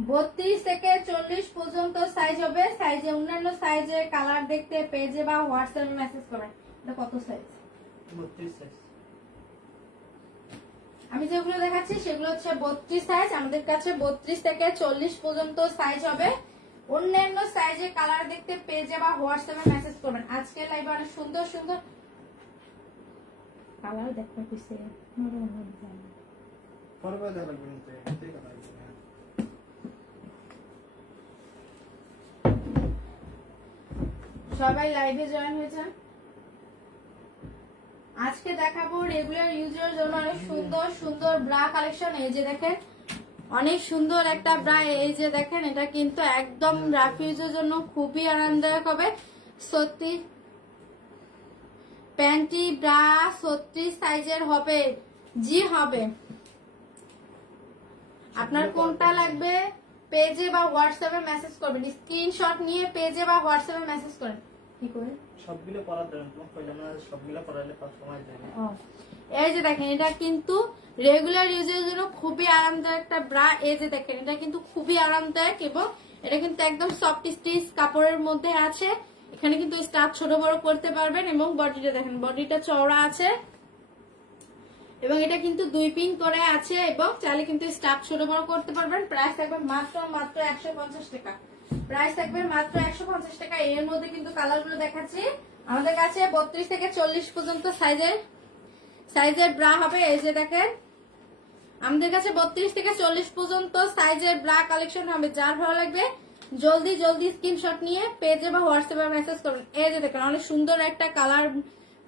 32 থেকে 40 পর্যন্ত সাইজ হবে। সাইজে অন্যান্য সাইজে কালার দেখতে পেজে বা হোয়াটসঅ্যাপে মেসেজ করবেন। এটা কত সাইজ? 32 সাইজ। আমি যেগুলো দেখাচ্ছি সেগুলো হচ্ছে 32 সাইজ। আমাদের কাছে 32 থেকে 40 পর্যন্ত সাইজ হবে। অন্যান্য সাইজে কালার দেখতে পেজে বা হোয়াটসঅ্যাপে মেসেজ করবেন। আজকে লাইভে অনেক সুন্দর সুন্দর কালার দেখতে পিছে সবাই লাইভে জয়েন হয়ে যান। আজকে দেখাবো রেগুলার ইউজের জন্য অনেক সুন্দর সুন্দর ব্রা কালেকশন। এই যে দেখেন অনেক সুন্দর একটা ব্রা। এই যে দেখেন এটা কিন্তু একদম রাফ ইউজের জন্য খুবই আরামদায়ক হবে। সত্যি প্যান্টি ব্রা 36 সাইজের হবে। জি হবে। আপনার কোনটা লাগবে পেজে বা হোয়াটসঅ্যাপে মেসেজ করবেন। স্ক্রিনশট নিয়ে পেজে বা হোয়াটসঅ্যাপে মেসেজ করেন। কি করে সবগুলো পরার দেন, তোমাকে কইলাম না সবগুলো পরালে পাঁচ সময় যায় না। এই যে দেখেন এটা কিন্তু রেগুলার ইউজের জন্য খুবই আরামদায়ক একটা ব্রা। এই যে দেখেন এটা কিন্তু খুবই আরামদায়ক এবং এটা কিন্তু একদম সফট স্টিচ কাপড়ের মধ্যে আছে। এখানে কিন্তু স্টাফ ছোট বড় করতে পারবেন এবং বডিটা দেখেন, বডিটা চওড়া আছে এবং এটা কিন্তু 2 পিন করে আছে এবং চাইলে কিন্তু স্টাফ ছোট বড় করতে পারবেন। প্রাইস থাকবে মাত্র 150 টাকা। প্রাইস থাকবে মাত্র 150 টাকা। এর মধ্যে কিন্তু কালার গুলো দেখাচ্ছি। আমাদের কাছে 32 থেকে 40 পর্যন্ত সাইজের ব্রা হবে। এই যে দেখেন আমাদের কাছে 32 থেকে 40 পর্যন্ত সাইজের ব্রা কালেকশন হবে। যার ভালো লাগবে জলদি জলদি স্ক্রিনশট নিয়ে পেজে বা হোয়াটসঅ্যাপে মেসেজ করবেন। এই যে দেখেন অনেক সুন্দর একটা কালার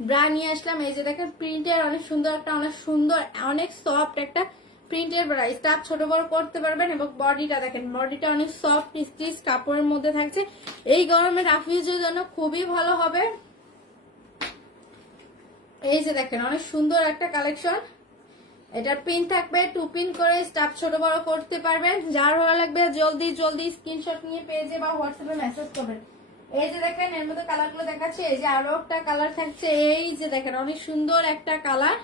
ব্রা নিয়ে আসলাম। এই যে দেখেন প্রিন্টের অনেক সুন্দর একটা, অনেক সুন্দর অনেক সফট একটা প্রিন্টের ব্রা। স্টাফ ছোট বড় করতে পারবেন এবং বডিটা দেখেন, বডিটা অনেক সফট স্টিচ কাপড়ের মধ্যে থাকছে। এই গরমে রাফ ইউজের জন্য খুবই ভালো হবে। এই যে দেখেন অনেক সুন্দর একটা কালেকশন। এটার পিন থাকবে 2 পিন করে, স্টাফ ছোট বড় করতে পারবেন। যার ভালো লাগবে জলদি জলদি স্ক্রিনশট নিয়ে পেজে বা হোয়াটসঅ্যাপে মেসেজ করবেন। এই যে দেখেন এর মধ্যে কালার গুলো দেখাচ্ছে। এই যে আরো একটা কালার থাকছে। এই যে দেখেন অনেক সুন্দর একটা কালার।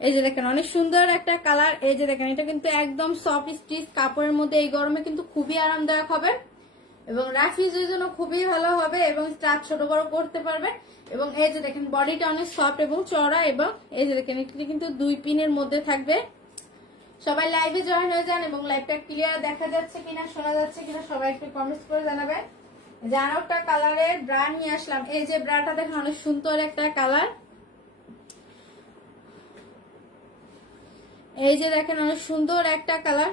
এই যে দেখেন অনেক সুন্দর একটা কালার। এই যে দেখেন এটা কিন্তু একদম সফট স্টিচ কাপড়ের মধ্যে এই গরমে কিন্তু খুবই আরামদায়ক হবে এবং রাফ ইউজের জন্য খুবই ভালো হবে এবং স্টাফ ছোট বড় করতে পারবে। এবং এই যে দেখেন বডিটা অনেক সফট এবং চওড়া এবং এই যে দেখেন এটি কিন্তু 2 পিনের মধ্যে থাকবে। সবাই লাইভে জয়েন হয়ে যান এবং লাইভটা ক্লিয়ার দেখা যাচ্ছে কিনা, শোনা যাচ্ছে কিনা সবাই একটু কমেন্টস করে জানাবেন। যে আরো একটা কালারের ব্রা নিয়ে আসলাম। এই যে ব্রাটা দেখেন অনেক সুন্দর একটা কালার। এই যে দেখেন অনেক সুন্দর একটা কালার।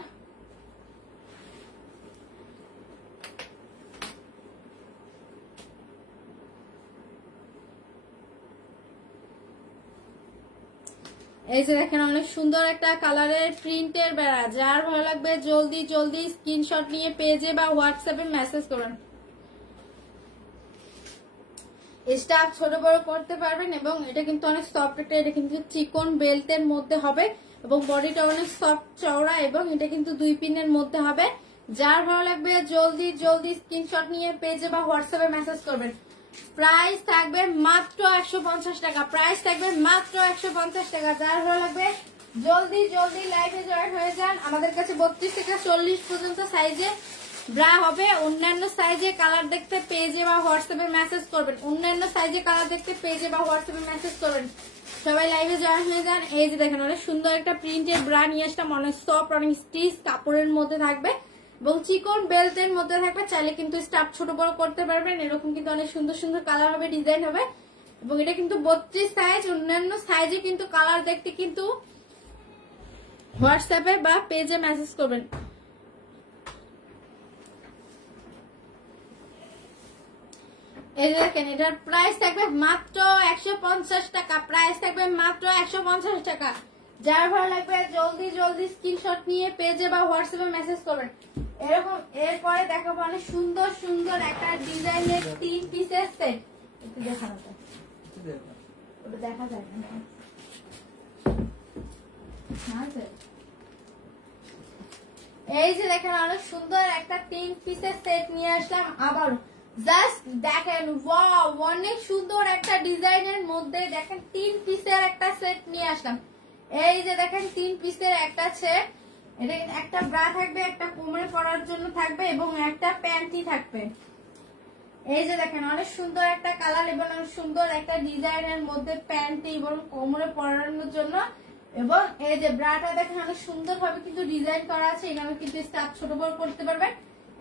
এই যে দেখেন অনেক সুন্দর একটা কালারের প্রিন্টের বেড়া। যার ভালো লাগবে জলদি জলদি স্ক্রিনশট নিয়ে পেজে বা হোয়াটসঅ্যাপে মেসেজ করুন। স্টাফ ছোট বড় করতে পারবেন এবং এটা কিন্তু অনেক সফট একটা, এটা কিন্তু চিকন বেল্টের মধ্যে হবে এবং বডিটা অনেক সফট চওড়া এবং এটা কিন্তু 2 পিনের মধ্যে হবে। যার ভালো লাগবে জলদি জলদি স্ক্রিনশট নিয়ে পেজে বা হোয়াটসঅ্যাপে মেসেজ করবেন। প্রাইস থাকবে মাত্র 150 টাকা, প্রাইস থাকবে মাত্র 150 টাকা। যার ভালো লাগবে জলদি জলদি লাইভে জয়েন হয়ে যান। আমাদের কাছে 32 থেকে 40 পর্যন্ত সাইজে ব্রা হবে। অন্যান্য সাইজে কালার দেখতে পেজে বা হোয়াটসঅ্যাপে মেসেজ করবেন। অন্যান্য সাইজে কালার দেখতে পেজে বা হোয়াটসঅ্যাপে মেসেজ করবেন। সবাই লাইভে জয়েন হয়ে যান। এই যে দেখেন অনেক সুন্দর একটা প্রিন্টের ব্রা নিয়ে আসলাম, অনেক সফট অনেক স্টিচ কাপড়ের মধ্যে থাকবে এবং চিকন বেল্টের মধ্যে থাকবে। চাইলে কিন্তু স্টাফ ছোট বড় করতে পারবেন। এরকম কিন্তু অনেক সুন্দর সুন্দর কালার হবে, ডিজাইন হবে এবং এটা কিন্তু 32 সাইজ। অন্যান্য সাইজে কিন্তু কালার দেখতে কিন্তু হোয়াটসঅ্যাপে বা পেজে মেসেজ করবেন। এই দেখেন এটার প্রাইস থাকবে মাত্র 150 টাকা, প্রাইস থাকবে মাত্র 150 টাকা। যার ভালো লাগবে জলদি জলদি স্ক্রিনশট নিয়ে পেজে বা হোয়াটসঅ্যাপে মেসেজ করবেন। এরকম এরপরে দেখাবো অনেক সুন্দর সুন্দর একটা ডিজাইনের 3 পিসের সেট। একটু দেখানো যায়, ওটা দেখা যায় না। এই যে দেখেন অনেক সুন্দর একটা 3 পিসের সেট নিয়ে আসলাম আবার। জাস্ট দেখেন ওয়াও, অনেক সুন্দর একটা ডিজাইনের মধ্যে দেখেন 3 পিসের একটা সেট নিয়ে আসলাম। এই যে দেখেন 3 পিসের একটা সেট। এটা একটা ব্রা থাকবে, একটা কোমরে পরার জন্য থাকবে এবং একটা প্যান্টি থাকবে। এই যে দেখেন অনেক সুন্দর একটা কালার এবং অনেক সুন্দর একটা ডিজাইনের মধ্যে প্যান্টি এবং কোমরে পরানোর জন্য। এবং এই যে ব্রাটা দেখেন অনেক সুন্দর ভাবে কিন্তু ডিজাইন করা আছে। এখানে কিন্তু স্টাফ ছোট বড় করতে পারবেন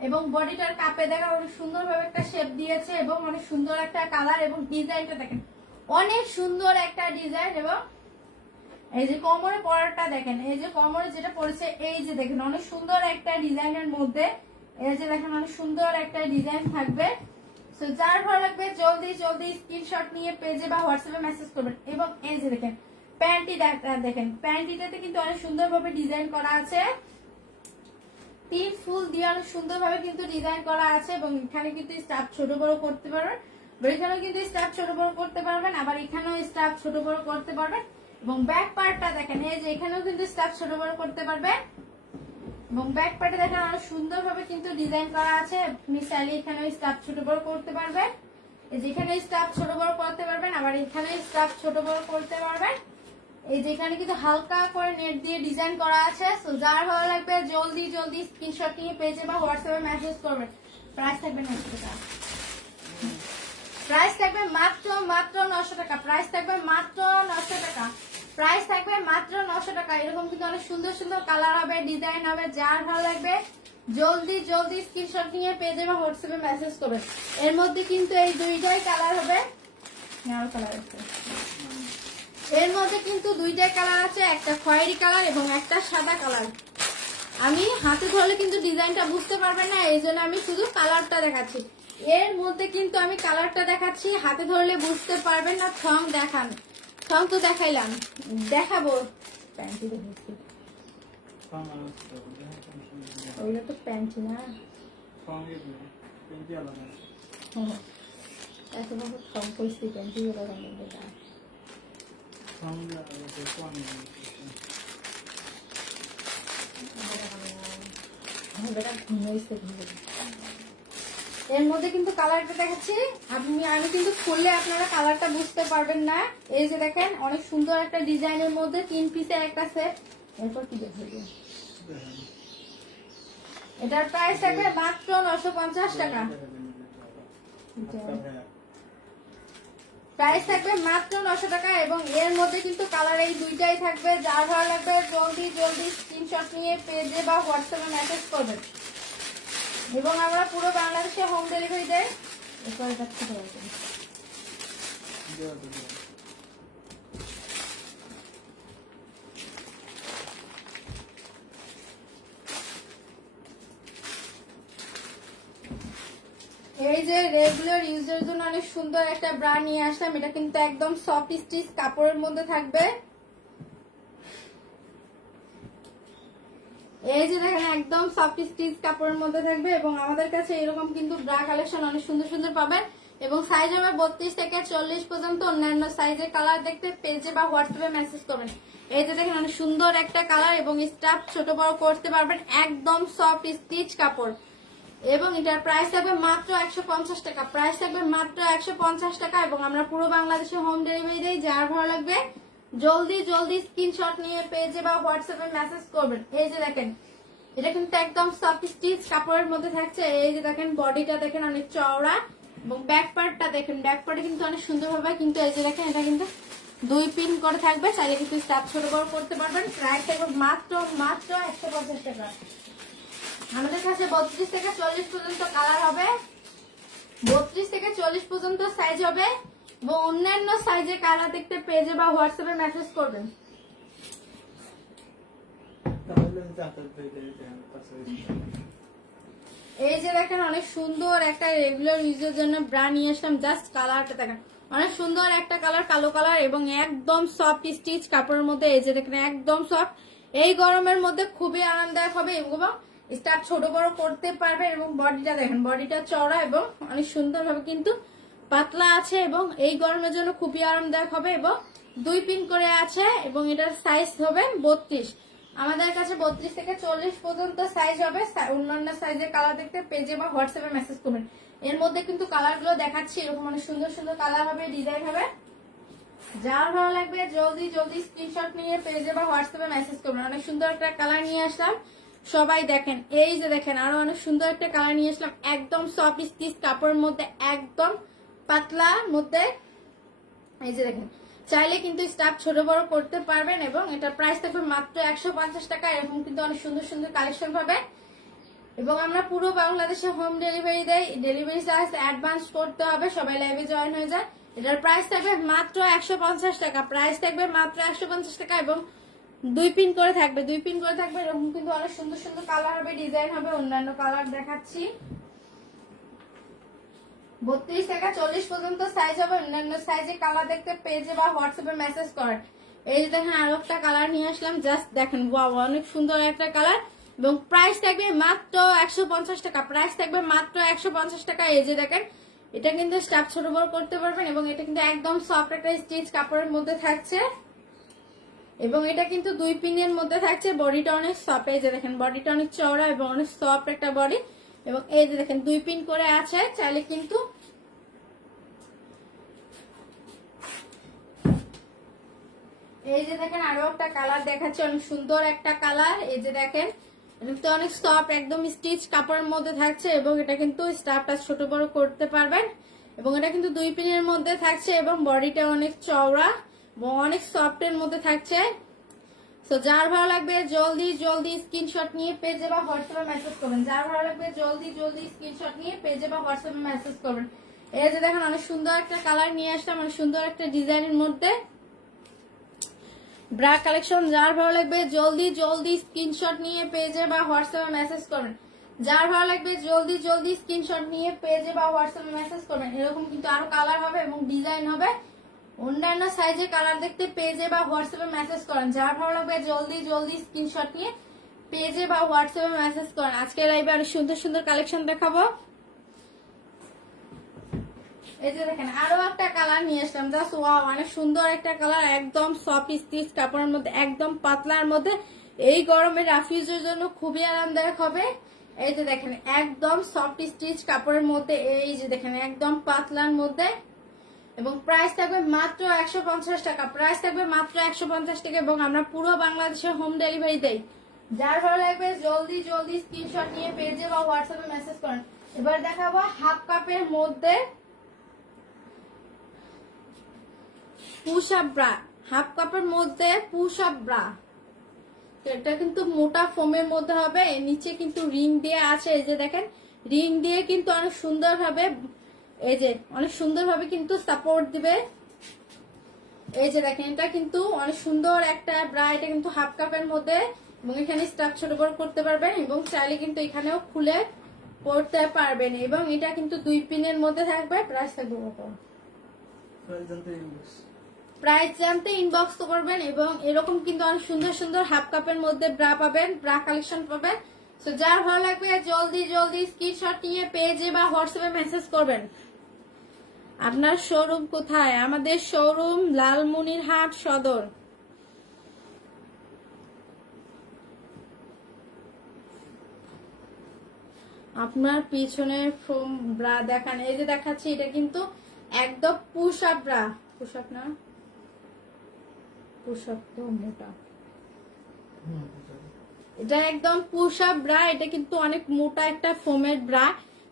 এবং বডিটার কাপে দেখেন অনেক সুন্দর ভাবে একটা শেপ দিয়েছে এবং অনেক সুন্দর একটা কালার এবং ডিজাইনটা দেখেন অনেক সুন্দর একটা ডিজাইন। এবং এই যে কোমরে পরাটা দেখেন, এই যে কোমরে যেটা পড়েছে এই যে দেখেন অনেক সুন্দর একটা ডিজাইনের মধ্যে। এই যে দেখেন অনেক সুন্দর একটা ডিজাইন থাকবে। সো যার ভালো লাগবে জলদি জলদি স্ক্রিনশট নিয়ে পেজে বা হোয়াটসঅ্যাপে মেসেজ করবেন। এবং এই যে দেখেন প্যান্টি দেখেন, প্যান্টিটাতে কিন্তু অনেক সুন্দর ভাবে ডিজাইন করা আছে। 3 ফুল দিয়ে অনেক সুন্দর ভাবে কিন্তু ডিজাইন করা আছে এবং এখানে কিন্তু স্টাফ ছোট বড় করতে পারবেন। এখানেও কিন্তু স্টাফ ছোট বড় করতে পারবেন, আবার এখানেও স্টাফ ছোট বড় করতে পারবেন। এবং ব্যাক পার্টটা দেখেন, এই যে এখানেও কিন্তু স্টাফ ছোট বড় করতে পারবেন এবং ব্যাক পার্টে দেখেন অনেক সুন্দর ভাবে কিন্তু ডিজাইন করা আছে। আপনি চাইলে এখানেও স্টাফ ছোট বড় করতে পারবেন, এই যে এখানে স্টাফ ছোট বড় করতে পারবেন, আবার এখানে স্টাফ ছোট বড় করতে পারবেন। এই যে এখানে কিন্তু হালকা করে নেট দিয়ে ডিজাইন করা আছে। সো যার ভালো লাগবে জলদি জলদি স্ক্রিনশট নিয়ে পেজে বা হোয়াটসঅ্যাপে মেসেজ করবেন। প্রাইস থাকবে 900 টাকা, প্রাইস থাকবে মাত্র 900 টাকা, প্রাইস থাকবে মাত্র 900 টাকা, প্রাইস থাকবে মাত্র 900 টাকা। এরকম কিন্তু অনেক সুন্দর সুন্দর কালার হবে, ডিজাইন হবে। যার ভালো লাগবে জলদি জলদি স্ক্রিনশট নিয়ে পেজে বা হোয়াটসঅ্যাপে মেসেজ করবেন। এর মধ্যে কিন্তু এই দুইটাই কালার হবে, আরো কালার আছে। এর মধ্যে কিন্তু দুইটাই কালার আছে, একটা খয়েরি কালার এবং একটা সাদা কালার। আমি হাতে ধরলে কিন্তু ডিজাইনটা বুঝতে পারবেন না, এই জন্য আমি শুধু কালারটা দেখাচ্ছি। এর মধ্যে কিন্তু আমি কালারটা দেখাচ্ছি, হাতে ধরলে বুঝতে পারবেন না। থং দেখান, থং তো দেখাইলাম, দেখাবো প্যান্টি দেখেছি, ওইটা তো প্যান্টি না, এখন থং কইছি প্যান্টি গুলো দেখা। এর মধ্যে কিন্তু কালারটা দেখাচ্ছি, আমি কিন্তু খুললে আপনারা কালারটা বুঝতে পারবেন না। এই যে দেখেন অনেক সুন্দর একটা ডিজাইনের মধ্যে 3 পিসের একটা সেট। এরপর কি দেখবেন, এটার প্রাইস থাকবে মাত্র 950 টাকা, প্রাইস থাকবে মাত্র 900 টাকা। এবং এর মধ্যে কিন্তু কালার এই দুইটাই থাকবে। যার ভালো লাগবে জলদি জলদি স্ক্রিনশট নিয়ে পেজে বা হোয়াটসঅ্যাপে মেসেজ করবেন। এবং আমরা পুরো বাংলাদেশে হোম ডেলিভারি দেয়। এরপরে যাচ্ছে এই যে রেগুলার ইউজের জন্য অনেক সুন্দর একটা ব্রা নিয়ে আসলাম। এটা কিন্তু একদম সফট স্টিচ কাপড়ের মধ্যে থাকবে। এই যে দেখেন একদম সফট স্টিচ কাপড়ের মধ্যে থাকবে এবং আমাদের কাছে এরকম কিন্তু ব্রা কালেকশন অনেক সুন্দর সুন্দর পাবেন এবং সাইজ হবে 32 থেকে 40 পর্যন্ত। অন্যান্য সাইজের কালার দেখতে পেজে বা হোয়াটসঅ্যাপে মেসেজ করবেন। এই যে দেখেন অনেক সুন্দর একটা কালার এবং স্টাফ ছোট বড় করতে পারবেন, একদম সফট স্টিচ কাপড় এবং এটার প্রাইস থাকবে মাত্র 150 টাকা। প্রাইস থাকবে মাত্র 150 টাকা এবং আমরা পুরো বাংলাদেশে হোম ডেলিভারি দেই। যার ভালো লাগবে জলদি জলদি স্ক্রিনশট নিয়ে পেজে বা হোয়াটসঅ্যাপে মেসেজ করবেন। এই যে দেখেন এটা কিন্তু একদম সফট স্টিচ কাপড়ের মধ্যে থাকছে। এই যে দেখেন বডিটা দেখেন অনেক চওড়া এবং ব্যাক পার্টটা দেখেন, ব্যাক পার্টে কিন্তু অনেক সুন্দর হবে। কিন্তু এই যে দেখেন এটা কিন্তু 2 পিন করে থাকবে, চাইলে কিন্তু স্টাফ ছোট বড় করতে পারবেন। প্রাইস থাকবে মাত্র 150 টাকা। আমাদের কাছে 32 থেকে 40 পর্যন্ত কালার হবে, 32 থেকে 40 পর্যন্ত সাইজ হবে এবং অন্যান্য সাইজের কালার দেখতে পেজে বা হোয়াটসঅ্যাপে মেসেজ করবেন। এই যে দেখেন অনেক সুন্দর একটা রেগুলার ইউজের জন্য ব্রা নিয়ে আসলাম। জাস্ট কালারটা দেখেন অনেক সুন্দর একটা কালার, কালো কালার এবং একদম সফট স্টিচ কাপড়ের মধ্যে। এই যে দেখেন একদম সফট, এই গরমের মধ্যে খুবই আরামদায়ক হবে এবং স্টাফ ছোট বড় করতে পারবে এবং বডিটা দেখেন, বডিটা চওড়া এবং অনেক সুন্দর ভাবে কিন্তু পাতলা আছে এবং এই গরমের জন্য খুবই আরামদায়ক হবে এবং 2 পিন করে আছে এবং এটার সাইজ হবে 32। আমাদের কাছে 32 থেকে 40 পর্যন্ত সাইজ হবে। অন্যান্য সাইজের কালার দেখতে পেজে বা হোয়াটসঅ্যাপে মেসেজ করবেন। এর মধ্যে কিন্তু কালার গুলো দেখাচ্ছি, এরকম অনেক সুন্দর সুন্দর কালার হবে, ডিজাইন হবে। যার ভালো লাগবে জলদি জলদি স্ক্রিনশট নিয়ে পেজে বা হোয়াটসঅ্যাপে মেসেজ করবেন। অনেক সুন্দর একটা কালার নিয়ে আসলাম, সবাই দেখেন। এই যে দেখেন আরো অনেক সুন্দর একটা কালার নিয়ে আসলাম, একদম সফট স্টিচ কাপড়ের মধ্যে, একদম পাতলা মধ্যে। এই যে দেখেন চাইলে কিন্তু স্টাফ ছোট বড় করতে পারবেন এবং এটার প্রাইস থাকবে মাত্র 150 টাকা। এরকম কিন্তু অনেক সুন্দর সুন্দর কালেকশন পাবেন এবং আমরা পুরো বাংলাদেশে হোম ডেলিভারি দেই। ডেলিভারি চার্জ অ্যাডভান্স করতে হবে, সবাই লাইভে জয়েন হয়ে যায়। এটার প্রাইস থাকবে মাত্র 150 টাকা। প্রাইস থাকবে মাত্র 150 টাকা এবং 2 পিন করে থাকবে, 2 পিন করে থাকবে। এরকম কিন্তু অনেক সুন্দর সুন্দর কালার হবে, ডিজাইন হবে। অন্যান্য কালার দেখাচ্ছি, 32 থেকে 40 পর্যন্ত সাইজ হবে। অন্যান্য সাইজের কালার দেখতে পেজে বা হোয়াটসঅ্যাপে মেসেজ করেন। এই যে দেখেন আরো একটা কালার নিয়ে আসলাম, জাস্ট দেখেন ওয়াও অনেক সুন্দর একটা কালার এবং প্রাইস থাকবে মাত্র 150 টাকা। প্রাইস থাকবে মাত্র 150 টাকা। এই যে দেখেন এটা কিন্তু স্টাফ ছোট বড় করতে পারবেন এবং এটা কিন্তু একদম সফট একটা স্টিচ কাপড়ের মধ্যে থাকছে এবং এটা কিন্তু 2 পিনের মধ্যে থাকছে। বডিটা অনেক সফট, এই যে দেখেন বডিটা অনেক চওড়া এবং অনেক সফট একটা বডি এবং এই যে দেখেন 2 পিন করে আছে। চাইলে কিন্তু এই যে দেখেন আরো একটা কালার দেখাচ্ছে, অনেক সুন্দর একটা কালার। এই যে দেখেন এটা অনেক সফট একদম স্টিচ কাপড়ের মধ্যে থাকছে এবং এটা কিন্তু স্টাফটা ছোট বড় করতে পারবেন এবং এটা কিন্তু 2 পিনের মধ্যে থাকছে এবং বডিটা অনেক চওড়া এবং অনেক সফট এর মধ্যে থাকছে। তো যার ভালো লাগবে জলদি জলদি স্ক্রিনশট নিয়ে পেজে বা হোয়াটসঅ্যাপে মেসেজ করবেন। যার ভালো লাগবে জলদি জলদি স্ক্রিনশট নিয়ে পেজে বা হোয়াটসঅ্যাপে মেসেজ করবেন। এই যে দেখেন অনেক সুন্দর একটা কালার নিয়ে আসলাম, অনেক সুন্দর একটা ডিজাইনের মধ্যে ব্রা কালেকশন। যার ভালো লাগবে জলদি জলদি স্ক্রিনশট নিয়ে পেজে বা হোয়াটসঅ্যাপে মেসেজ করবেন। যার ভালো লাগবে জলদি জলদি স্ক্রিনশট নিয়ে পেজে বা হোয়াটসঅ্যাপে মেসেজ করবেন। এরকম কিন্তু আরো কালার হবে এবং ডিজাইন হবে। অন্যান্য সাইজের কালার দেখতে পেজে বা হোয়াটসঅ্যাপে মেসেজ করেন। যার ভালো লাগবে জলদি জলদি স্ক্রিনশট নিয়ে পেজে বা হোয়াটসঅ্যাপে মেসেজ করেন। আজকে লাইভে আরো সুন্দর সুন্দর কালেকশন দেখাবো। এই যে দেখেন আরো একটা কালার নিয়ে আসলাম, জাস্ট ওয়াও অনেক সুন্দর একটা কালার, একদম সফট স্টিচ কাপড়ের মধ্যে, একদম পাতলার মধ্যে। এই গরমে রাফিউজের জন্য খুবই আরামদায়ক হবে। এই যে দেখেন একদম সফট স্টিচ কাপড়ের মধ্যে, এই যে দেখেন একদম পাতলার মধ্যে এবং প্রাইস থাকবে মাত্র 150 টাকা। প্রাইস থাকবে মাত্র 150 টাকা এবং আমরা পুরো বাংলাদেশে হোম ডেলিভারি দেই। যার ভালো লাগবে জলদি জলদি স্ক্রিনশট নিয়ে পেজে বা হোয়াটসঅ্যাপে মেসেজ করেন। এবার দেখাবো হাফ কাপের মধ্যে পুশ আপ ব্রা, হাফ কাপের মধ্যে পুশ আপ ব্রা। এটা কিন্তু মোটা ফোমের মধ্যে হবে, নিচে কিন্তু রিং দিয়ে আছে। এই যে দেখেন রিং দিয়ে কিন্তু অনেক সুন্দর ভাবে, এই যে অনেক সুন্দর ভাবে কিন্তু সাপোর্ট দিবে। এই যে দেখেন এটা কিন্তু অনেক সুন্দর একটা ব্রা, এটা কিন্তু হাফ কাপের মধ্যে এবং এখানে স্টাফ ছোট বড় করতে পারবেন এবং চাইলে কিন্তু এখানেও খুলে পড়তে পারবেন এবং এটা কিন্তু 2 পিনের মধ্যে থাকবে। প্রাইস থাকবে কত? প্রাইস জানতে ইনবক্স করবেন এবং এরকম কিন্তু অনেক সুন্দর সুন্দর হাফ কাপের মধ্যে ব্রা পাবেন, ব্রা কালেকশন পাবেন। তো যার ভালো লাগবে জলদি জলদি স্ক্রিনশট নিয়ে পেজে বা হোয়াটসঅ্যাপে মেসেজ করবেন। আপনার শোরুম কোথায়? আমাদের শোরুম লালমনিরহাট সদর। আপনার পিছনে ফ্রম ব্রা দেখান, এই যে দেখাচ্ছি এটা কিন্তু একদম push up bra, push up না, পুশ আপ তো মোটা, এটা একদম পুশ আপ ব্রা। এটা কিন্তু অনেক মোটা একটা ফোমের ব্রা,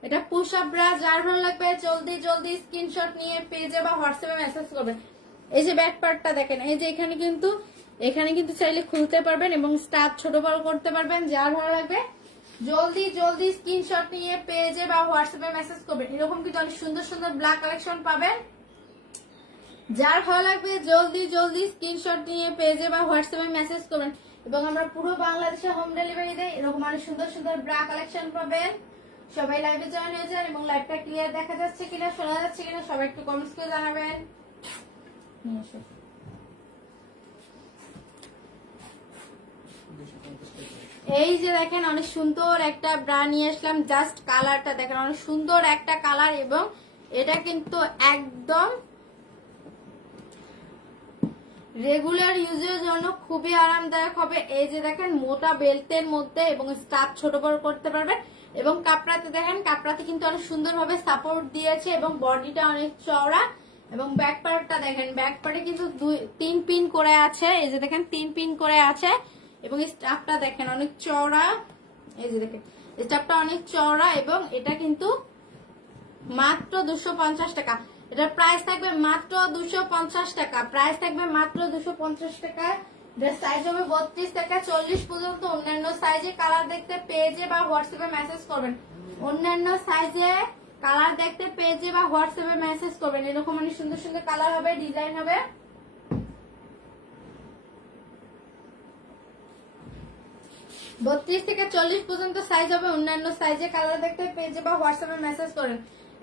এটা পুশ আপ ব্রা। যার ভালো লাগবে জলদি জলদি স্ক্রিনশট নিয়ে পেজে বা হোয়াটসঅ্যাপে মেসেজ করবেন। এই যে ব্যাক পার্টটা দেখেন, এই যে এখানে কিন্তু চাইলে খুলতে পারবেন এবং স্টাফ ছোট বড় করতে পারবেন। যার ভালো লাগবে জলদি জলদি স্ক্রিনশট নিয়ে পেজে বা হোয়াটসঅ্যাপে মেসেজ করবেন। এরকম কিন্তু অনেক সুন্দর সুন্দর ব্ল্যাক কালেকশন পাবেন। যার ভালো লাগবে জলদি জলদি স্ক্রিনশট নিয়ে পেজে বা হোয়াটসঅ্যাপে মেসেজ করবেন। এবং আমরা পুরো বাংলাদেশে হোম ডেলিভারি দেই। এরকম অনেক সুন্দর সুন্দর ব্রা কালেকশন পাবেন। সবাই লাইভে জয়েন হয়ে যান এবং লাইভটা ক্লিয়ার দেখা যাচ্ছে কিনা, শোনা যাচ্ছে কিনা সবাই একটু কমেন্টস করে জানাবেন। এই যে দেখেন অনেক সুন্দর একটা ব্রা নিয়ে আসলাম, জাস্ট কালারটা দেখেন অনেক সুন্দর একটা কালার এবং এটা কিন্তু একদম রেগুলার ইউজের জন্য খুবই আরামদায়ক হবে। এই যে দেখেন মোটা বেল্টের মধ্যে এবং স্টাফ ছোট বড় করতে পারবেন এবং কাপড়াতে দেখেন, কাপড়াতে কিন্তু অনেক সুন্দরভাবে সাপোর্ট দিয়েছে এবং বডিটা অনেক চওড়া এবং ব্যাক পার্টটা দেখেন, ব্যাক পার্টে কিন্তু 3 পিন করে আছে। এই যে দেখেন 3 পিন করে আছে এবং স্টাফটা দেখেন অনেক চওড়া। এই যে দেখেন স্টাফটা অনেক চওড়া এবং এটা কিন্তু মাত্র 250 টাকা। এটার প্রাইস থাকবে মাত্র 250 টাকা। প্রাইস থাকবে মাত্র 250 টাকা। এটার সাইজ হবে 32 থেকে 40 পর্যন্ত। অন্যান্য সাইজে কালার দেখতে পেজে বা হোয়াটসঅ্যাপে মেসেজ করবেন। অন্যান্য সাইজে কালার দেখতে পেজে বা হোয়াটসঅ্যাপে মেসেজ করবেন। এরকম অনেক সুন্দর সুন্দর কালার হবে, ডিজাইন হবে। বত্রিশ থেকে 40 পর্যন্ত সাইজ হবে। অন্যান্য সাইজে কালার দেখতে পেজে বা হোয়াটসঅ্যাপে মেসেজ করেন।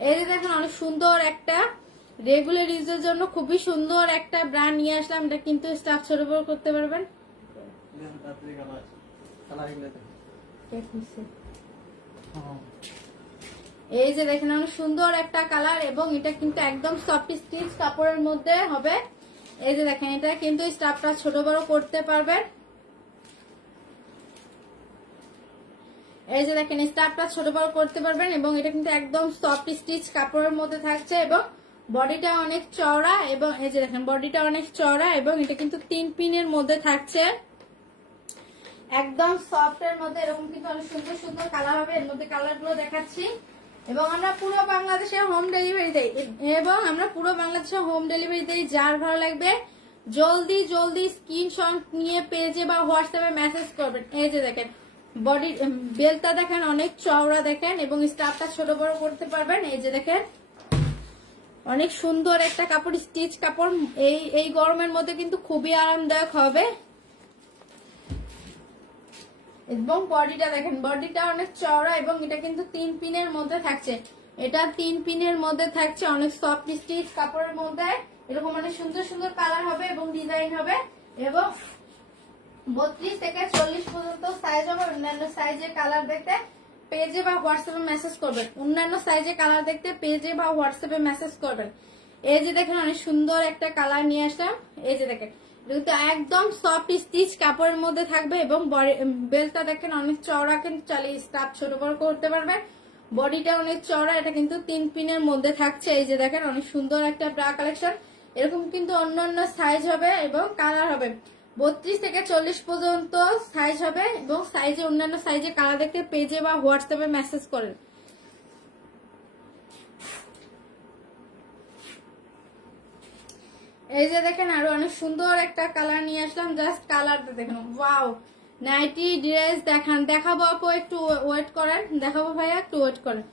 এই যে দেখেন অনেক সুন্দর একটা রেগুলার ইউজের জন্য খুবই সুন্দর একটা ব্র্যান্ড নিয়ে আসলাম। এটা কিন্তু স্টাফ ছোট বড় করতে পারবেন। এই যে দেখেন অনেক সুন্দর একটা কালার এবং এটা কিন্তু একদম সফট স্টিচ কাপড়ের মধ্যে হবে। এই যে দেখেন এটা কিন্তু স্টাফটা ছোট বড় করতে পারবেন। এই যে দেখেন স্টাফটা ছোট বড় করতে পারবেন এবং এটা কিন্তু একদম সফট স্টিচ কাপড়ের মধ্যে থাকছে এবং বডিটা অনেক চওড়া এবং এই যে দেখেন বডিটা অনেক চওড়া এবং এটা কিন্তু 3 পিনের মধ্যে থাকছে, একদম সফট এর মধ্যে। এরকম কিন্তু অনেক সুন্দর সুন্দর কালার হবে। এর মধ্যে কালার গুলো দেখাচ্ছি এবং আমরা পুরো বাংলাদেশে হোম ডেলিভারি দেই যার ভালো লাগবে জলদি জলদি স্ক্রিনশট নিয়ে পেজে বা হোয়াটসঅ্যাপে মেসেজ করবেন। এই যে দেখেন বডি বেলটা দেখেন অনেক চওড়া দেখেন এবং স্টাফটা ছোট বড় করতে পারবেন। এই যে দেখেন অনেক সুন্দর একটা কাপড়, স্টিচ কাপড়। এই গরমের মধ্যে কিন্তু খুবই আরামদায়ক হবে এবং বডিটা দেখেন, বডিটা অনেক চওড়া এবং এটা কিন্তু 3 পিনের মধ্যে থাকছে। এটা 3 পিনের মধ্যে থাকছে, অনেক সফট স্টিচ কাপড়ের মধ্যে। এরকম অনেক সুন্দর সুন্দর কালার হবে এবং ডিজাইন হবে এবং 32 থেকে 40 পর্যন্ত সাইজ হবে। অন্যান্য সাইজে কালার দেখতে পেজে বা হোয়াটসঅ্যাপে মেসেজ করবেন। অন্যান্য সাইজে কালার দেখতে পেজে বা হোয়াটসঅ্যাপে মেসেজ করবেন। এই যে দেখেন অনেক সুন্দর একটা কালার নিয়ে আসলাম। এই যে দেখেন কিন্তু একদম সফট স্টিচ কাপড়ের মধ্যে থাকবে এবং বেলটা দেখেন অনেক চওড়া, কিন্তু চালিয়ে স্টাফ ছোট বড় করতে পারবেন। বডিটা অনেক চওড়া, এটা কিন্তু 3 পিনের মধ্যে থাকছে। এই যে দেখেন অনেক সুন্দর একটা ব্রা কালেকশন। এরকম কিন্তু অন্যান্য সাইজ হবে এবং কালার হবে। 32 থেকে 40 পর্যন্ত সাইজ হবে এবং সাইজে অন্যান্য সাইজে কালার দেখতে পেজে বা হোয়াটসঅ্যাপে মেসেজ করেন। এই যে দেখেন আরো অনেক সুন্দর একটা কালার নিয়ে আসলাম, জাস্ট কালারটা দেখেন। ওয়াও, নাইটি ড্রেস দেখাবো আপু, একটু ওয়েট করেন। দেখাবো ভাইয়া, একটু ওয়েট করেন।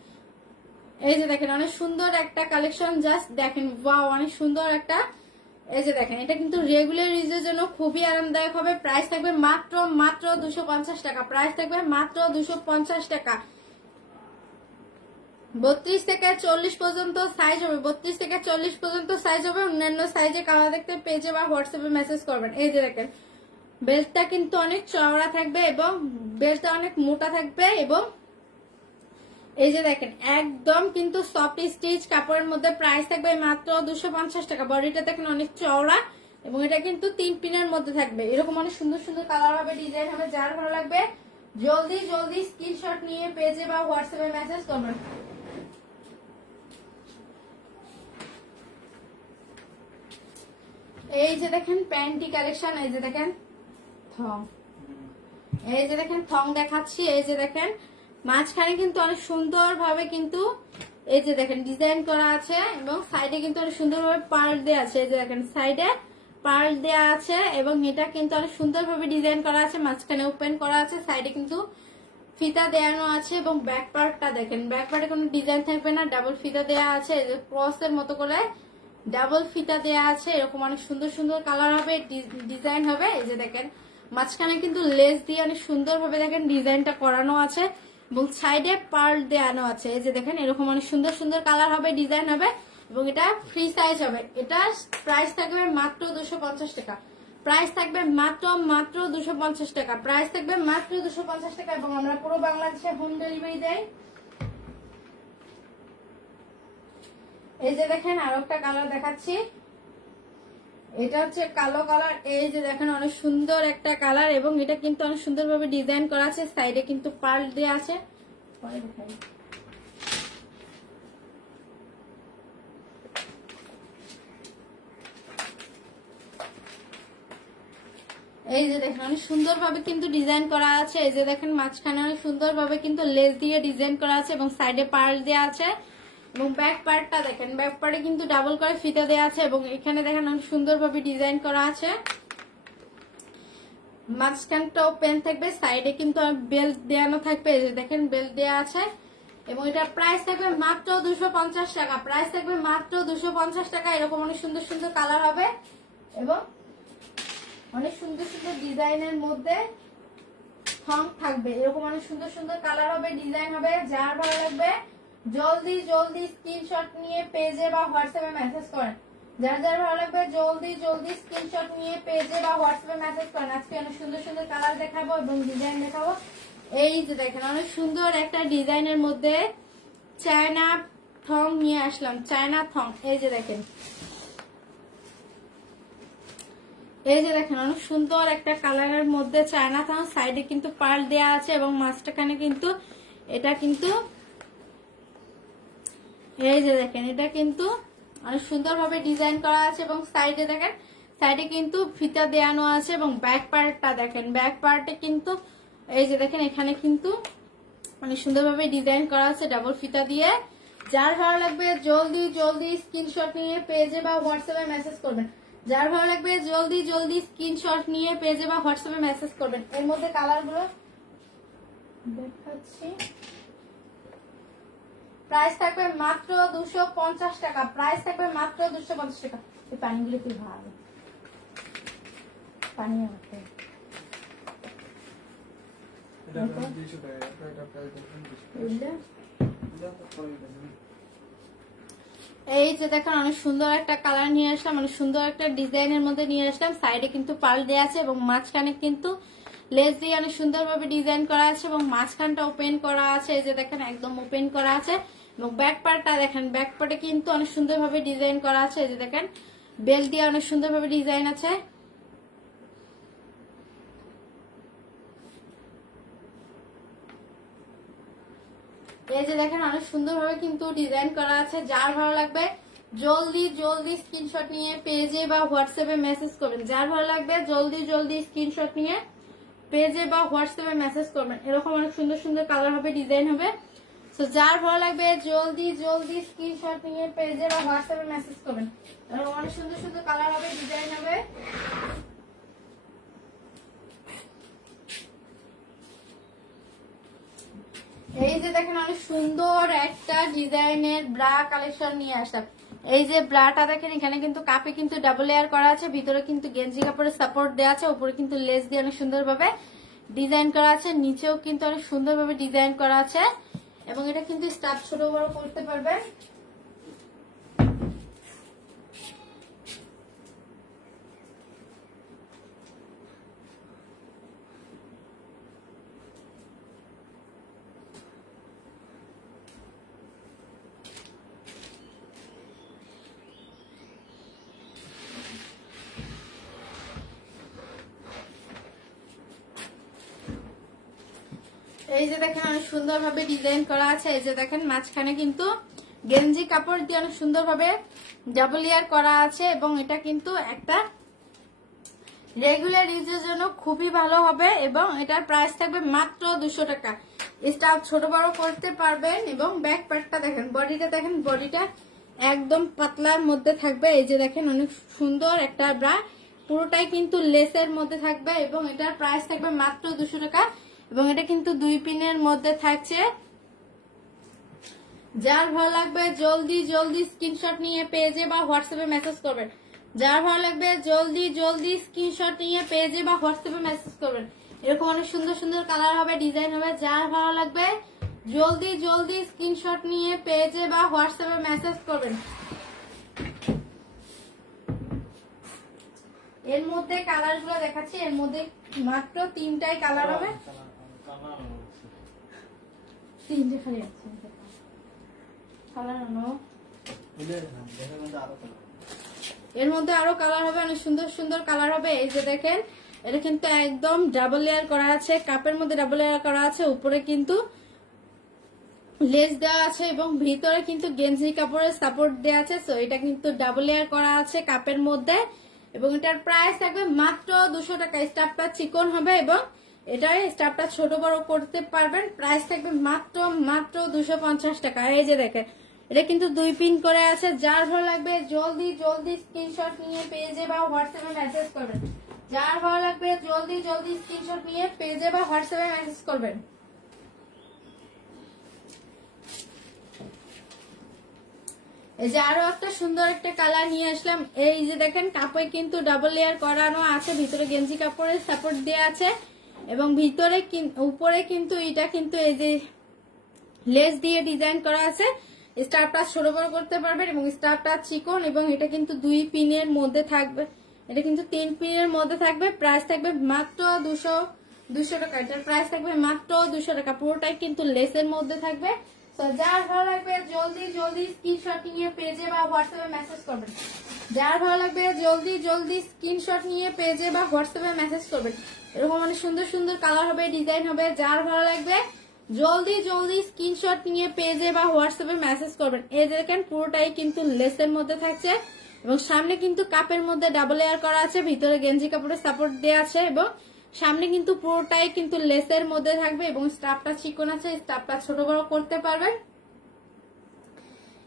এই যে দেখেন অনেক সুন্দর একটা কালেকশন, জাস্ট দেখেন। ওয়াও, অনেক সুন্দর একটা। এই যে দেখেন এটা কিন্তু রেগুলার ইউজের জন্য খুবই আরামদায়ক হবে। প্রাইস থাকবে মাত্র 250 টাকা। প্রাইস থাকবে মাত্র 250 টাকা। 32 থেকে 40 পর্যন্ত সাইজ হবে, 32 থেকে 40 পর্যন্ত সাইজ হবে। অন্যান্য সাইজে কালার দেখতে পেজে বা হোয়াটসঅ্যাপে মেসেজ করবেন। এই যে দেখেন বেল্টটা কিন্তু অনেক চওড়া থাকবে এবং বেল্টটা অনেক মোটা থাকবে এবং এই যে দেখেন একদম কিন্তু সফট স্টিচ কাপড়ের মধ্যে। প্রাইস থাকবে মাত্র 250 টাকা। বডিটা দেখেন অনেক চওড়া এবং এটা কিন্তু 3 পিনের মধ্যে থাকবে। এরকম অনেক সুন্দর সুন্দর কালার হবে, ডিজাইন হবে। যার ভালো লাগবে জলদি জলদি স্ক্রিনশট নিয়ে পেজে বা হোয়াটসঅ্যাপে মেসেজ করবেন। এই যে দেখেন প্যান্টি কালেকশন, এই যে দেখেন থং, এই যে দেখেন থং দেখাচ্ছি। এই যে দেখেন মাঝখানে কিন্তু অনেক সুন্দর ভাবে কিন্তু এই যে দেখেন ডিজাইন করা আছে এবং সাইডে কিন্তু অনেক সুন্দর ভাবে পার্ল দেওয়া আছে। এই যে দেখেন সাইডে পার্ল দেওয়া আছে এবং এটা কিন্তু অনেক সুন্দর ভাবে ডিজাইন করা আছে। মাঝখানে ওপেন করা আছে, সাইডে কিন্তু ফিতা দেওয়ানো আছে এবং ব্যাক পার্টটা দেখেন, ব্যাক পার্টে কোনো ডিজাইন থাকবে না, ডাবল ফিতা দেওয়া আছে। এই যে ক্রসের মতো করে ডাবল ফিতা দেওয়া আছে। এরকম অনেক সুন্দর সুন্দর কালার হবে, ডিজাইন হবে। এই যে দেখেন মাঝখানে কিন্তু লেস দিয়ে অনেক সুন্দর ভাবে দেখেন ডিজাইনটা করানো আছে এবং সাইডে পার্ল দেওয়ানো আছে। এই যে দেখেন এরকম অনেক সুন্দর সুন্দর কালার হবে, ডিজাইন হবে এবং এটা ফ্রি সাইজ হবে। এটা প্রাইস থাকবে মাত্র 250 টাকা। প্রাইস থাকবে মাত্র 250 টাকা। প্রাইস থাকবে মাত্র 250 টাকা এবং আমরা পুরো বাংলাদেশে হোম ডেলিভারি দেই। এই যে দেখেন আরো একটা কালার দেখাচ্ছি, এটা হচ্ছে কালো কালার। এই যে দেখেন অনেক সুন্দর একটা কালার এবং এটা কিন্তু অনেক সুন্দর ভাবে ডিজাইন করা আছে, সাইডে কিন্তু পার্ল দেওয়া আছে। পরে দেখাই। এই যে দেখেন অনেক সুন্দর ভাবে কিন্তু ডিজাইন করা আছে। এই যে দেখেন মাঝখানে অনেক সুন্দর ভাবে কিন্তু লেস দিয়ে ডিজাইন করা আছে এবং সাইডে পার্ল দেওয়া আছে এবং ব্যাক পার্টটা দেখেন, ব্যাক পার্টে কিন্তু ডাবল করে ফিতা দেওয়া আছে এবং এখানে দেখেন অনেক সুন্দর ভাবে ডিজাইন করা আছে। মাঝখানটা ওপেন থাকবে, সাইডে কিন্তু বেল্ট দেওয়ানো থাকবে। এই যে দেখেন বেল্ট দেওয়া আছে এবং এটা প্রাইস থাকবে মাত্র 250 টাকা। প্রাইস থাকবে মাত্র 250 টাকা। এরকম অনেক সুন্দর সুন্দর কালার হবে এবং অনেক সুন্দর সুন্দর ডিজাইনের মধ্যে থং থাকবে। এরকম অনেক সুন্দর সুন্দর কালার হবে, ডিজাইন হবে। যার ভালো লাগবে জলদি জলদি স্ক্রিনশট নিয়ে পেজে বা হোয়াটসঅ্যাপে মেসেজ করেন। যার যার ভালো লাগবে জলদি জলদি স্ক্রিনশট নিয়ে পেজে বা হোয়াটসঅ্যাপে মেসেজ করেন। আজকে অনেক সুন্দর সুন্দর কালার দেখাবো এবং ডিজাইন দেখাবো। এই যে দেখেন অনেক সুন্দর একটা ডিজাইনের মধ্যে চায়না থং নিয়ে আসলাম, চায়না থং। এই যে দেখেন, এই যে দেখেন অনেক সুন্দর একটা কালারের মধ্যে চায়না থং, সাইডে কিন্তু পার্ল দেওয়া আছে এবং মাঝখানে কিন্তু এটা কিন্তু এই যে দেখেন এটা কিন্তু অনেক সুন্দর ভাবে ডিজাইন করা আছে এবং সাইডে দেখেন সাইডে কিন্তু ফিতা দেওয়ানো আছে এবং ব্যাক পার্টটা দেখেন, ব্যাক পার্টে কিন্তু এই যে দেখেন এখানে কিন্তু অনেক সুন্দর ভাবে ডিজাইন করা আছে ডাবল ফিতা দিয়ে। যার ভালো লাগবে জলদি জলদি স্ক্রিনশট নিয়ে পেজে বা হোয়াটসঅ্যাপে মেসেজ করবেন। যার ভালো লাগবে জলদি জলদি স্ক্রিনশট নিয়ে পেজে বা হোয়াটসঅ্যাপে মেসেজ করবেন। এর মধ্যে কালার গুলো দেখাচ্ছি। প্রাইস থাকবে মাত্র 250 টাকা। প্রাইস থাকবে মাত্র 250 টাকা। এই পানিগুলো কি ভালো পানি আছে। এই যে দেখেন অনেক সুন্দর একটা কালার নিয়ে আসলাম, অনেক সুন্দর একটা ডিজাইনের মধ্যে নিয়ে আসলাম। সাইডে কিন্তু পাল দেওয়া আছে এবং মাঝখানে কিন্তু লেস দিয়ে অনেক সুন্দর ভাবে ডিজাইন করা আছে এবং মাঝখানটা ওপেন করা আছে। এই যে দেখেন একদম ওপেন করা আছে এবং ব্যাক পার্টটা দেখেন, ব্যাক পার্টে কিন্তু অনেক সুন্দর ভাবে ডিজাইন করা আছে। এই যে দেখেন বেল দিয়ে অনেক সুন্দর ভাবে ডিজাইন আছে। এই যে দেখেন অনেক সুন্দর ভাবে কিন্তু ডিজাইন করা আছে। যার ভালো লাগবে জলদি জলদি স্ক্রিনশট নিয়ে পেজে বা হোয়াটসঅ্যাপে মেসেজ করবেন। যার ভালো লাগবে জলদি জলদি স্ক্রিনশট নিয়ে পেজে বা হোয়াটসঅ্যাপে মেসেজ করবেন। এরকম অনেক সুন্দর সুন্দর কালার হবে, ডিজাইন হবে। তো যার ভালো লাগবে জলদি জলদি স্ক্রিনশট নিয়ে পেজে বা হোয়াটসঅ্যাপে মেসেজ করবেন। এরকম অনেক সুন্দর সুন্দর কালার হবে, ডিজাইন হবে। এই যে দেখেন অনেক সুন্দর একটা ডিজাইনের ব্রা কালেকশন নিয়ে আসলাম। এই যে ব্রাটা দেখেন এখানে কিন্তু কাপে কিন্তু ডাবল লেয়ার করা আছে, ভিতরে কিন্তু গেঞ্জি কাপড়ের সাপোর্ট দেওয়া আছে, উপরে কিন্তু লেস দিয়ে অনেক সুন্দর ভাবে ডিজাইন করা আছে, নিচেও কিন্তু অনেক সুন্দর ভাবে ডিজাইন করা আছে। এবং এটা কিন্তু স্টাফ ছোট বড় করতে পারবে। এই যে দেখেন অনেক সুন্দর ভাবে ডিজাইন করা আছে। এই যে দেখেন মাঝখানে কিন্তু গেঞ্জি কাপড় দিয়ে অনেক সুন্দর ভাবে ডাবল লেয়ার করা আছে এবং এটা কিন্তু একটা রেগুলার ইউজের জন্য খুবই ভালো হবে এবং এটার প্রাইস থাকবে মাত্র 200 টাকা। স্টাফ ছোট বড় করতে পারবেন এবং ব্যাক পার্টটা দেখেন, বডিটা দেখেন, বডিটা একদম পাতলার মধ্যে থাকবে। এই যে দেখেন অনেক সুন্দর একটা ব্রা, পুরোটাই কিন্তু লেসের মধ্যে থাকবে এবং এটার প্রাইস থাকবে মাত্র 200 টাকা এবং এটা কিন্তু 2 পিনের মধ্যে থাকছে। যার ভালো লাগবে জলদি জলদি স্ক্রিনশট নিয়ে পেজে বা হোয়াটসঅ্যাপে মেসেজ করবেন। যার ভালো লাগবে জলদি জলদি স্ক্রিনশট নিয়ে পেজে বা হোয়াটসঅ্যাপে মেসেজ করবেন। এরকম অনেক সুন্দর সুন্দর কালার হবে, ডিজাইন হবে। যার ভালো লাগবে জলদি জলদি স্ক্রিনশট নিয়ে পেজে বা হোয়াটসঅ্যাপে মেসেজ করবেন। এর মধ্যে কালার গুলো দেখাচ্ছি, এর মধ্যে মাত্র 3টাই কালার হবে, 3টে খালি আছে কালার। এর মধ্যে আরো কালার হবে, অনেক সুন্দর সুন্দর কালার হবে। এই যে দেখেন এটা কিন্তু একদম ডাবল লেয়ার করা আছে, কাপের মধ্যে ডাবল লেয়ার করা আছে, উপরে কিন্তু লেস দেওয়া আছে এবং ভিতরে কিন্তু গেঞ্জি কাপড়ের সাপোর্ট দেওয়া আছে। সো এটা কিন্তু ডাবল লেয়ার করা আছে কাপের মধ্যে এবং এটার প্রাইস থাকবে মাত্র 200 টাকা। স্টাফটা চিকন হবে এবং এটাই স্টাফটা ছোট বড় করতে পারবেন। প্রাইস থাকবে মাত্র 250 টাকা। এই যে দেখেন এটা কিন্তু 2 পিন করে আছে। যার ভালো লাগবে জলদি জলদি স্ক্রিনশট নিয়ে পেজে বা হোয়াটসঅ্যাপে মেসেজ করবেন। যার ভালো লাগবে জলদি জলদি স্ক্রিনশট নিয়ে পেজে বা হোয়াটসঅ্যাপে মেসেজ করবেন। এই যে আরো একটা সুন্দর একটা কালার নিয়ে আসলাম। এই যে দেখেন কাপড়ে কিন্তু ডাবল লেয়ার করানো আছে, ভিতরে গেঞ্জি কাপড়ের সাপোর্ট দেওয়া আছে এবং ভিতরে উপরে কিন্তু এটা কিন্তু এই যে লেস দিয়ে ডিজাইন করা আছে। স্টাফটা ছোট বড় করতে পারবেন এবং স্টাফটা চিকন এবং এটা কিন্তু 2 পিনের মধ্যে থাকবে, এটা কিন্তু 3 পিনের মধ্যে থাকবে। প্রাইস থাকবে মাত্র 200 টাকা। এটার প্রাইস থাকবে মাত্র 200 টাকা। পুরোটাই কিন্তু লেসের মধ্যে থাকবে। তো যার ভালো লাগবে জলদি জলদি স্ক্রিনশট নিয়ে পেজে বা হোয়াটসঅ্যাপে মেসেজ করবেন। যার ভালো লাগবে জলদি জলদি স্ক্রিনশট নিয়ে পেজে বা হোয়াটসঅ্যাপে মেসেজ করবেন। এরকম অনেক সুন্দর সুন্দর কালার হবে, ডিজাইন হবে। যার ভালো লাগবে জলদি জলদি স্ক্রিনশট নিয়ে পেজে বা হোয়াটসঅ্যাপে মেসেজ করবেন। এই দেখেন পুরোটাই কিন্তু লেসের মধ্যে থাকছে এবং সামনে কিন্তু কাপের মধ্যে ডাবল লেয়ার করা আছে, ভিতরে গেঞ্জি কাপড়ের সাপোর্ট দেওয়া আছে এবং সামনে কিন্তু পুরোটাই কিন্তু লেসের মধ্যে থাকবে এবং স্টাফটা চিকন আছে, স্টাফটা ছোট বড় করতে পারবেন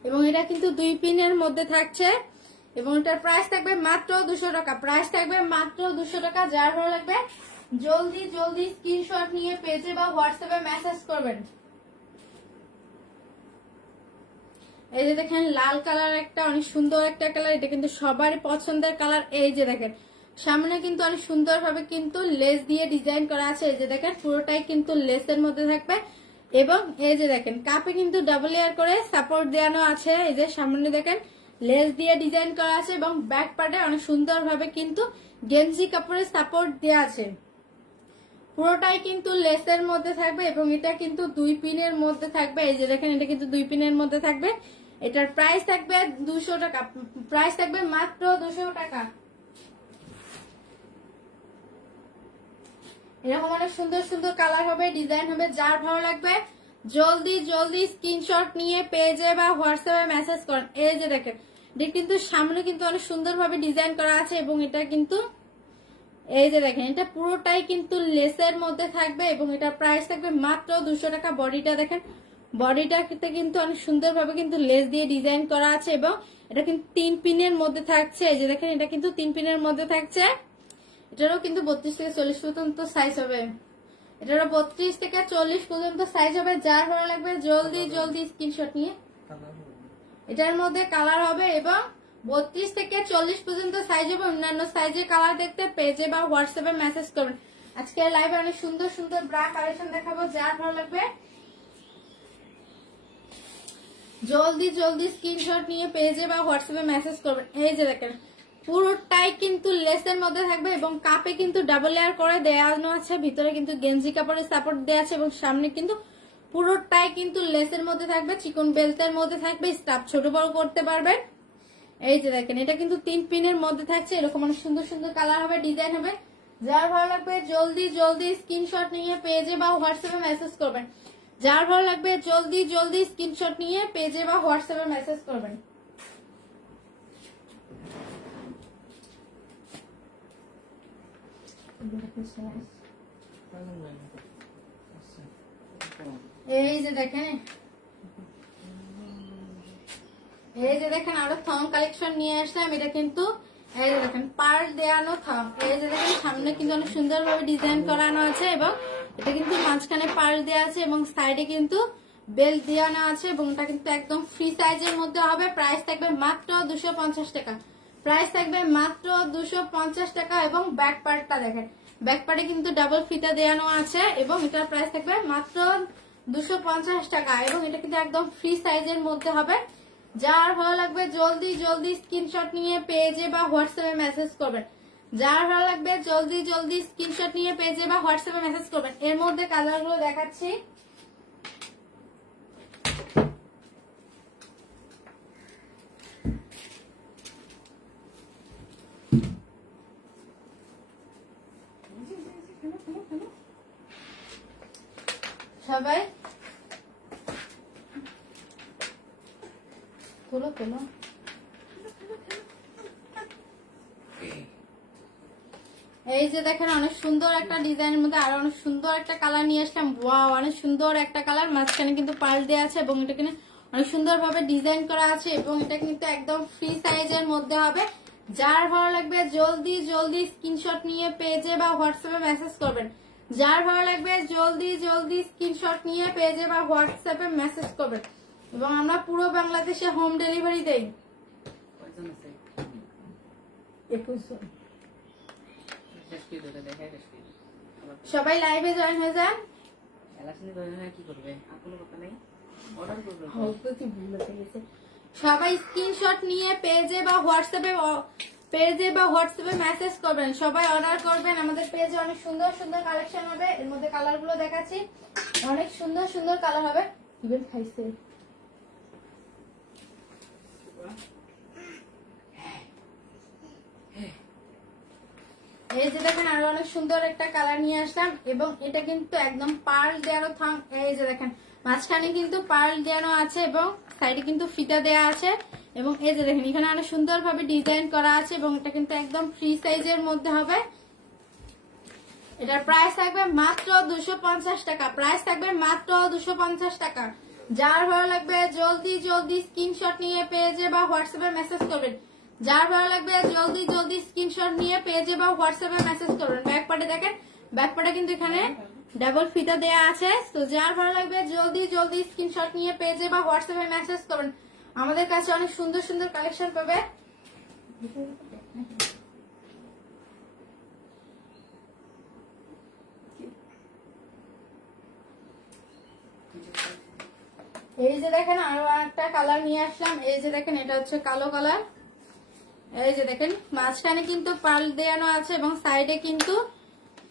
এবং এটা কিন্তু 2 পিনের মধ্যে থাকছে এবং এটার প্রাইস থাকবে মাত্র 200 টাকা। প্রাইস থাকবে মাত্র 200 টাকা। যার ভালো লাগবে জলদি জলদি স্ক্রিনশট নিয়ে পেজে বা হোয়াটসঅ্যাপে মেসেজ করবেন। এই যে দেখেন লাল কালার একটা অনেক সুন্দর একটা কালার, এটা কিন্তু সবারই পছন্দের কালার। এই যে দেখেন সামনে কিন্তু অনেক সুন্দর ভাবে কিন্তু লেস দিয়ে ডিজাইন করা আছে। এই যে দেখেন পুরোটাই কিন্তু লেসের মধ্যে থাকবে এবং এই যে দেখেন কাপে কিন্তু ডাবল লেয়ার করে সাপোর্ট দেওয়ানো আছে। এই যে সামনে দেখেন লেস দিয়ে ডিজাইন করা আছে এবং ব্যাক পার্টে অনেক সুন্দর ভাবে কিন্তু গেঞ্জি কাপড়ের সাপোর্ট দেওয়া আছে। পুরোটাই কিন্তু লেসের মধ্যে থাকবে এবং এটা কিন্তু 2 পিনের মধ্যে থাকবে। এই যে দেখেন এটা কিন্তু 2 পিনের মধ্যে থাকবে। এটার প্রাইস থাকবে 200 টাকা। প্রাইস থাকবে মাত্র 200 টাকা। এরকম অনেক সুন্দর সুন্দর কালার হবে, ডিজাইন হবে। যার ভালো লাগবে জলদি জলদি স্ক্রিনশট নিয়ে পেজে বা হোয়াটসঅ্যাপে মেসেজ করেন। এই যে দেখেন এটা কিন্তু সামনে কিন্তু অনেক সুন্দর ভাবে ডিজাইন করা আছে এবং এটা কিন্তু এই যে দেখেন এটা পুরোটাই কিন্তু লেসের মধ্যে থাকবে এবং এটা প্রাইস থাকবে মাত্র 200 টাকা। বডিটা দেখেন, বডিটাতে কিন্তু অনেক সুন্দর ভাবে কিন্তু লেস দিয়ে ডিজাইন করা আছে এবং এটা কিন্তু 3 পিনের মধ্যে থাকছে। এই যে দেখেন এটা কিন্তু 3 পিনের মধ্যে থাকছে। এটারও কিন্তু 32 থেকে 40 পর্যন্ত সাইজ হবে। এটারও 32 থেকে 40 পর্যন্ত সাইজ হবে। যার ভালো লাগবে জলদি জলদি স্ক্রিনশট নিয়ে, এটার মধ্যে কালার হবে এবং 32 থেকে 40 পর্যন্ত সাইজ হবে। অন্যান্য সাইজের কালার দেখতে পেজে বা হোয়াটসঅ্যাপে মেসেজ করবেন। আজকে লাইভে অনেক সুন্দর সুন্দর ব্রা কালেকশন দেখাবো। যার ভালো লাগবে জলদি জলদি স্ক্রিনশট নিয়ে পেজে বা হোয়াটসঅ্যাপে মেসেজ করবেন। এই যে দেখেন পুরোটাই কিন্তু লেসের মধ্যে থাকবে এবং কাপে কিন্তু ডাবল লেয়ার করে দেওয়ানো আছে, ভিতরে কিন্তু গেঞ্জি কাপড়ের সাপোর্ট দেওয়া আছে এবং সামনে কিন্তু পুরোটাই কিন্তু লেসের মধ্যে থাকবে, চিকন বেল্টের মধ্যে থাকবে, স্টাফ ছোট বড় করতে পারবেন। এই যে দেখেন এটা কিন্তু 3 পিনের মধ্যে থাকছে, এরকম অনেক সুন্দর সুন্দর কালার হবে, ডিজাইন হবে। যার ভালো লাগবে জলদি জলদি স্ক্রিনশট নিয়ে পেজে বা হোয়াটসঅ্যাপে মেসেজ করবেন। যার ভালো লাগবে জলদি জলদি স্ক্রিনশট নিয়ে পেজে বা হোয়াটসঅ্যাপে মেসেজ করবেন। এই যে দেখেন আরো থং কালেকশন নিয়ে আসলাম। এটা কিন্তু এই যে দেখেন পার্ল দেওয়ানো থং। এই যে দেখেন সামনে কিন্তু অনেক সুন্দর ভাবে ডিজাইন করানো আছে এবং এটা কিন্তু মাঝখানে পার্ল দেওয়া আছে এবং সাইডে কিন্তু বেল্ট দেওয়ানো আছে এবং এটা কিন্তু একদম ফ্রি সাইজের মধ্যে হবে। প্রাইস থাকবে মাত্র 250 টাকা। প্রাইস থাকবে মাত্র 250 টাকা এবং ব্যাক পার্টটা দেখেন, ব্যাক পার্টে কিন্তু ডাবল ফিতা দেওয়ানো আছে এবং এটার প্রাইস থাকবে মাত্র 250 টাকা এবং এটা কিন্তু একদম ফ্রি সাইজের মধ্যে হবে। যার ভালো লাগবে জলদি জলদি স্ক্রিনশট নিয়ে পেজে বা হোয়াটসঅ্যাপে মেসেজ করবেন। যার ভালো লাগবে জলদি জলদি স্ক্রিনশট নিয়ে পেজে বা হোয়াটসঅ্যাপে মেসেজ করবেন। এর মধ্যে কালারগুলো দেখাচ্ছি। সবাই তোলো তোলো। এই যে দেখেন অনেক সুন্দর একটা ডিজাইনের মধ্যে আরো অনেক সুন্দর একটা কালার নিয়ে আসলাম। ওয়াও, অনেক সুন্দর একটা কালার, মাঝখানে কিন্তু পার্ল দেওয়া আছে এবং এটা কিন্তু অনেক সুন্দর ভাবে ডিজাইন করা আছে এবং এটা কিন্তু একদম ফ্রি সাইজের মধ্যে হবে। যার ভালো লাগবে জলদি জলদি স্ক্রিনশট নিয়ে পেজে বা হোয়াটসঅ্যাপে মেসেজ করবেন। যার ভালো লাগবে জলদি জলদি স্ক্রিনশট নিয়ে পেজে বা হোয়াটসঅ্যাপে মেসেজ করবেন এবং আমরা পুরো বাংলাদেশে হোম ডেলিভারি দেই। সবাই লাইভে জয়েন হয়ে যান। সবাই স্ক্রিনশট নিয়ে পেজে বা হোয়াটসঅ্যাপে মেসেজ করবেন। সবাই অর্ডার করবেন। আমাদের পেজে অনেক সুন্দর সুন্দর কালেকশন হবে। এর মধ্যে কালার গুলো দেখাচ্ছি, অনেক সুন্দর সুন্দর কালার হবে। ইভেন খাইছে এই যে দেখেন আরো অনেক সুন্দর একটা কালার নিয়ে আসলাম এবং এটা কিন্তু একদম পার্ল দেওয়ানো থাং। এই যে দেখেন মাঝখানে কিন্তু পার্ল দেওয়ানো আছে এবং সাইডে কিন্তু ফিতা দেওয়া আছে এবং এই যে দেখেন এখানে অনেক সুন্দর ভাবে ডিজাইন করা আছে এবং এটা কিন্তু একদম ফ্রি সাইজের মধ্যে হবে। এটার প্রাইস থাকবে মাত্র 250 টাকা। প্রাইস থাকবে মাত্র 250 টাকা। যার ভালো লাগবে জলদি জলদি স্ক্রিনশট নিয়ে পেজে বা হোয়াটসঅ্যাপে মেসেজ করবেন। যার ভালো লাগবে জলদি জলদি স্ক্রিনশট নিয়ে পেজে বা হোয়াটসঅ্যাপে মেসেজ করবেন। ব্যাক পার্টে দেখেন, ব্যাক পার্টে কিন্তু এখানে ডাবল ফিতা দেয়া আছে। তো যার ভালো লাগবে জলদি জলদি স্ক্রিনশট নিয়ে পেজে বা হোয়াটসঅ্যাপে মেসেজ করবেন। আমাদের কাছে অনেক সুন্দর সুন্দর কালেকশন পাবে। এই যে দেখেন আরো একটা কালার নিয়ে আসলাম। এই যে দেখেন এটা হচ্ছে কালো কালার। এই যে দেখেন মাঝখানে কিন্তু পার্ল দেওয়ানো আছে এবং সাইডে কিন্তু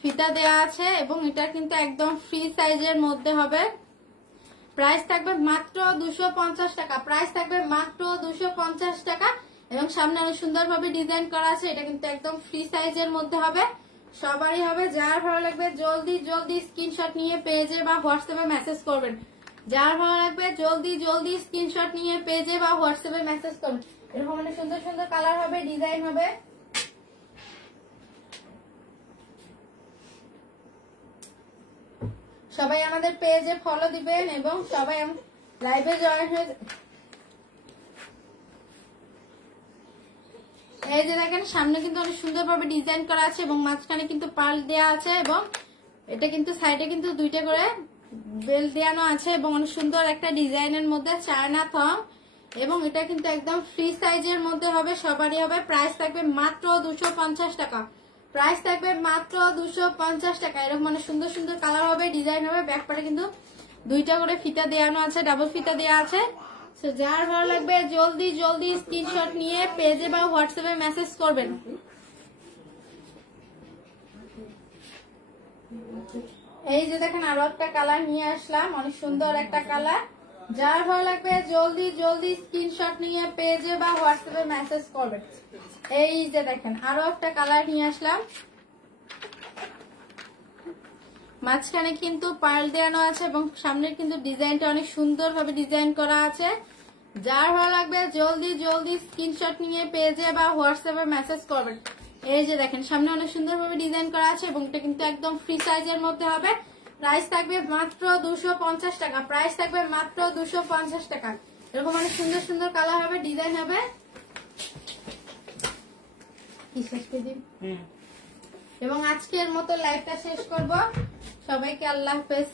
ফিতা দেওয়া আছে এবং এটা কিন্তু একদম ফ্রি সাইজের মধ্যে হবে। প্রাইস থাকবে মাত্র 250 টাকা। প্রাইস থাকবে মাত্র 250 টাকা এবং সামনে অনেক সুন্দর ভাবে ডিজাইন করা আছে। এটা কিন্তু একদম ফ্রি সাইজের মধ্যে হবে, সবারই হবে। যার ভালো লাগবে জলদি জলদি স্ক্রিনশট নিয়ে পেজে বা হোয়াটসঅ্যাপে মেসেজ করবেন। যার ভালো লাগবে জলদি জলদি স্ক্রিনশট নিয়ে পেজে বা হোয়াটসঅ্যাপে মেসেজ করবেন। এরকম অনেক সুন্দর সুন্দর কালার হবে, ডিজাইন হবে। সবাই আমাদের পেজে ফলো দিবেন এবং সবাই লাইভে জয়েন হয়ে। এই যে দেখেন সামনে কিন্তু অনেক সুন্দর ভাবে ডিজাইন করা আছে এবং মাঝখানে কিন্তু পার্ল দেওয়া আছে এবং এটা কিন্তু সাইডে কিন্তু দুইটা করে বেল দেওয়ানো আছে এবং অনেক সুন্দর একটা ডিজাইনের মধ্যে চায়না থং এবং এটা কিন্তু একদম ফ্রি সাইজের মধ্যে হবে, সবারই হবে। প্রাইস থাকবে মাত্র 250 টাকা। প্রাইস থাকবে মাত্র 250 টাকা। এরকম মানে সুন্দর সুন্দর কালার হবে, ডিজাইন হবে। ব্যাক পার্টে কিন্তু দুইটা করে ফিতা দেওয়ানো আছে, ডাবল ফিতা দেওয়া আছে। তো যার ভালো লাগবে জলদি জলদি স্ক্রিনশট নিয়ে পেজে বা হোয়াটসঅ্যাপে মেসেজ করবেন। এই যে দেখেন আরো একটা কালার নিয়ে আসলাম, অনেক সুন্দর একটা কালার। যার ভালো লাগবে জলদি জলদি স্ক্রিনশট নিয়ে পেজে বা হোয়াটসঅ্যাপে মেসেজ করবেন। এই যে দেখেন আরো একটা কালার নিয়ে আসলাম, মাঝখানে কিন্তু পার্ল দেওয়ানো আছে এবং সামনের কিন্তু ডিজাইনটা অনেক সুন্দর ভাবে ডিজাইন করা আছে। যার ভালো লাগবে জলদি জলদি স্ক্রিনশট নিয়ে পেজে বা হোয়াটসঅ্যাপে মেসেজ করবেন। এই যে দেখেন সামনে অনেক সুন্দর ভাবে ডিজাইন করা আছে এবং এটা কিন্তু একদম ফ্রি সাইজের মধ্যে হবে। প্রাইস থাকবে মাত্র 250 টাকা, প্রাইস থাকবে মাত্র 250 টাকা। এরকম অনেক সুন্দর সুন্দর কালার হবে, ডিজাইন হবে। কি শেষ করে দিন এবং আজকের মতো লাইভটা শেষ করব। সবাইকে আল্লাহ হাফেজ।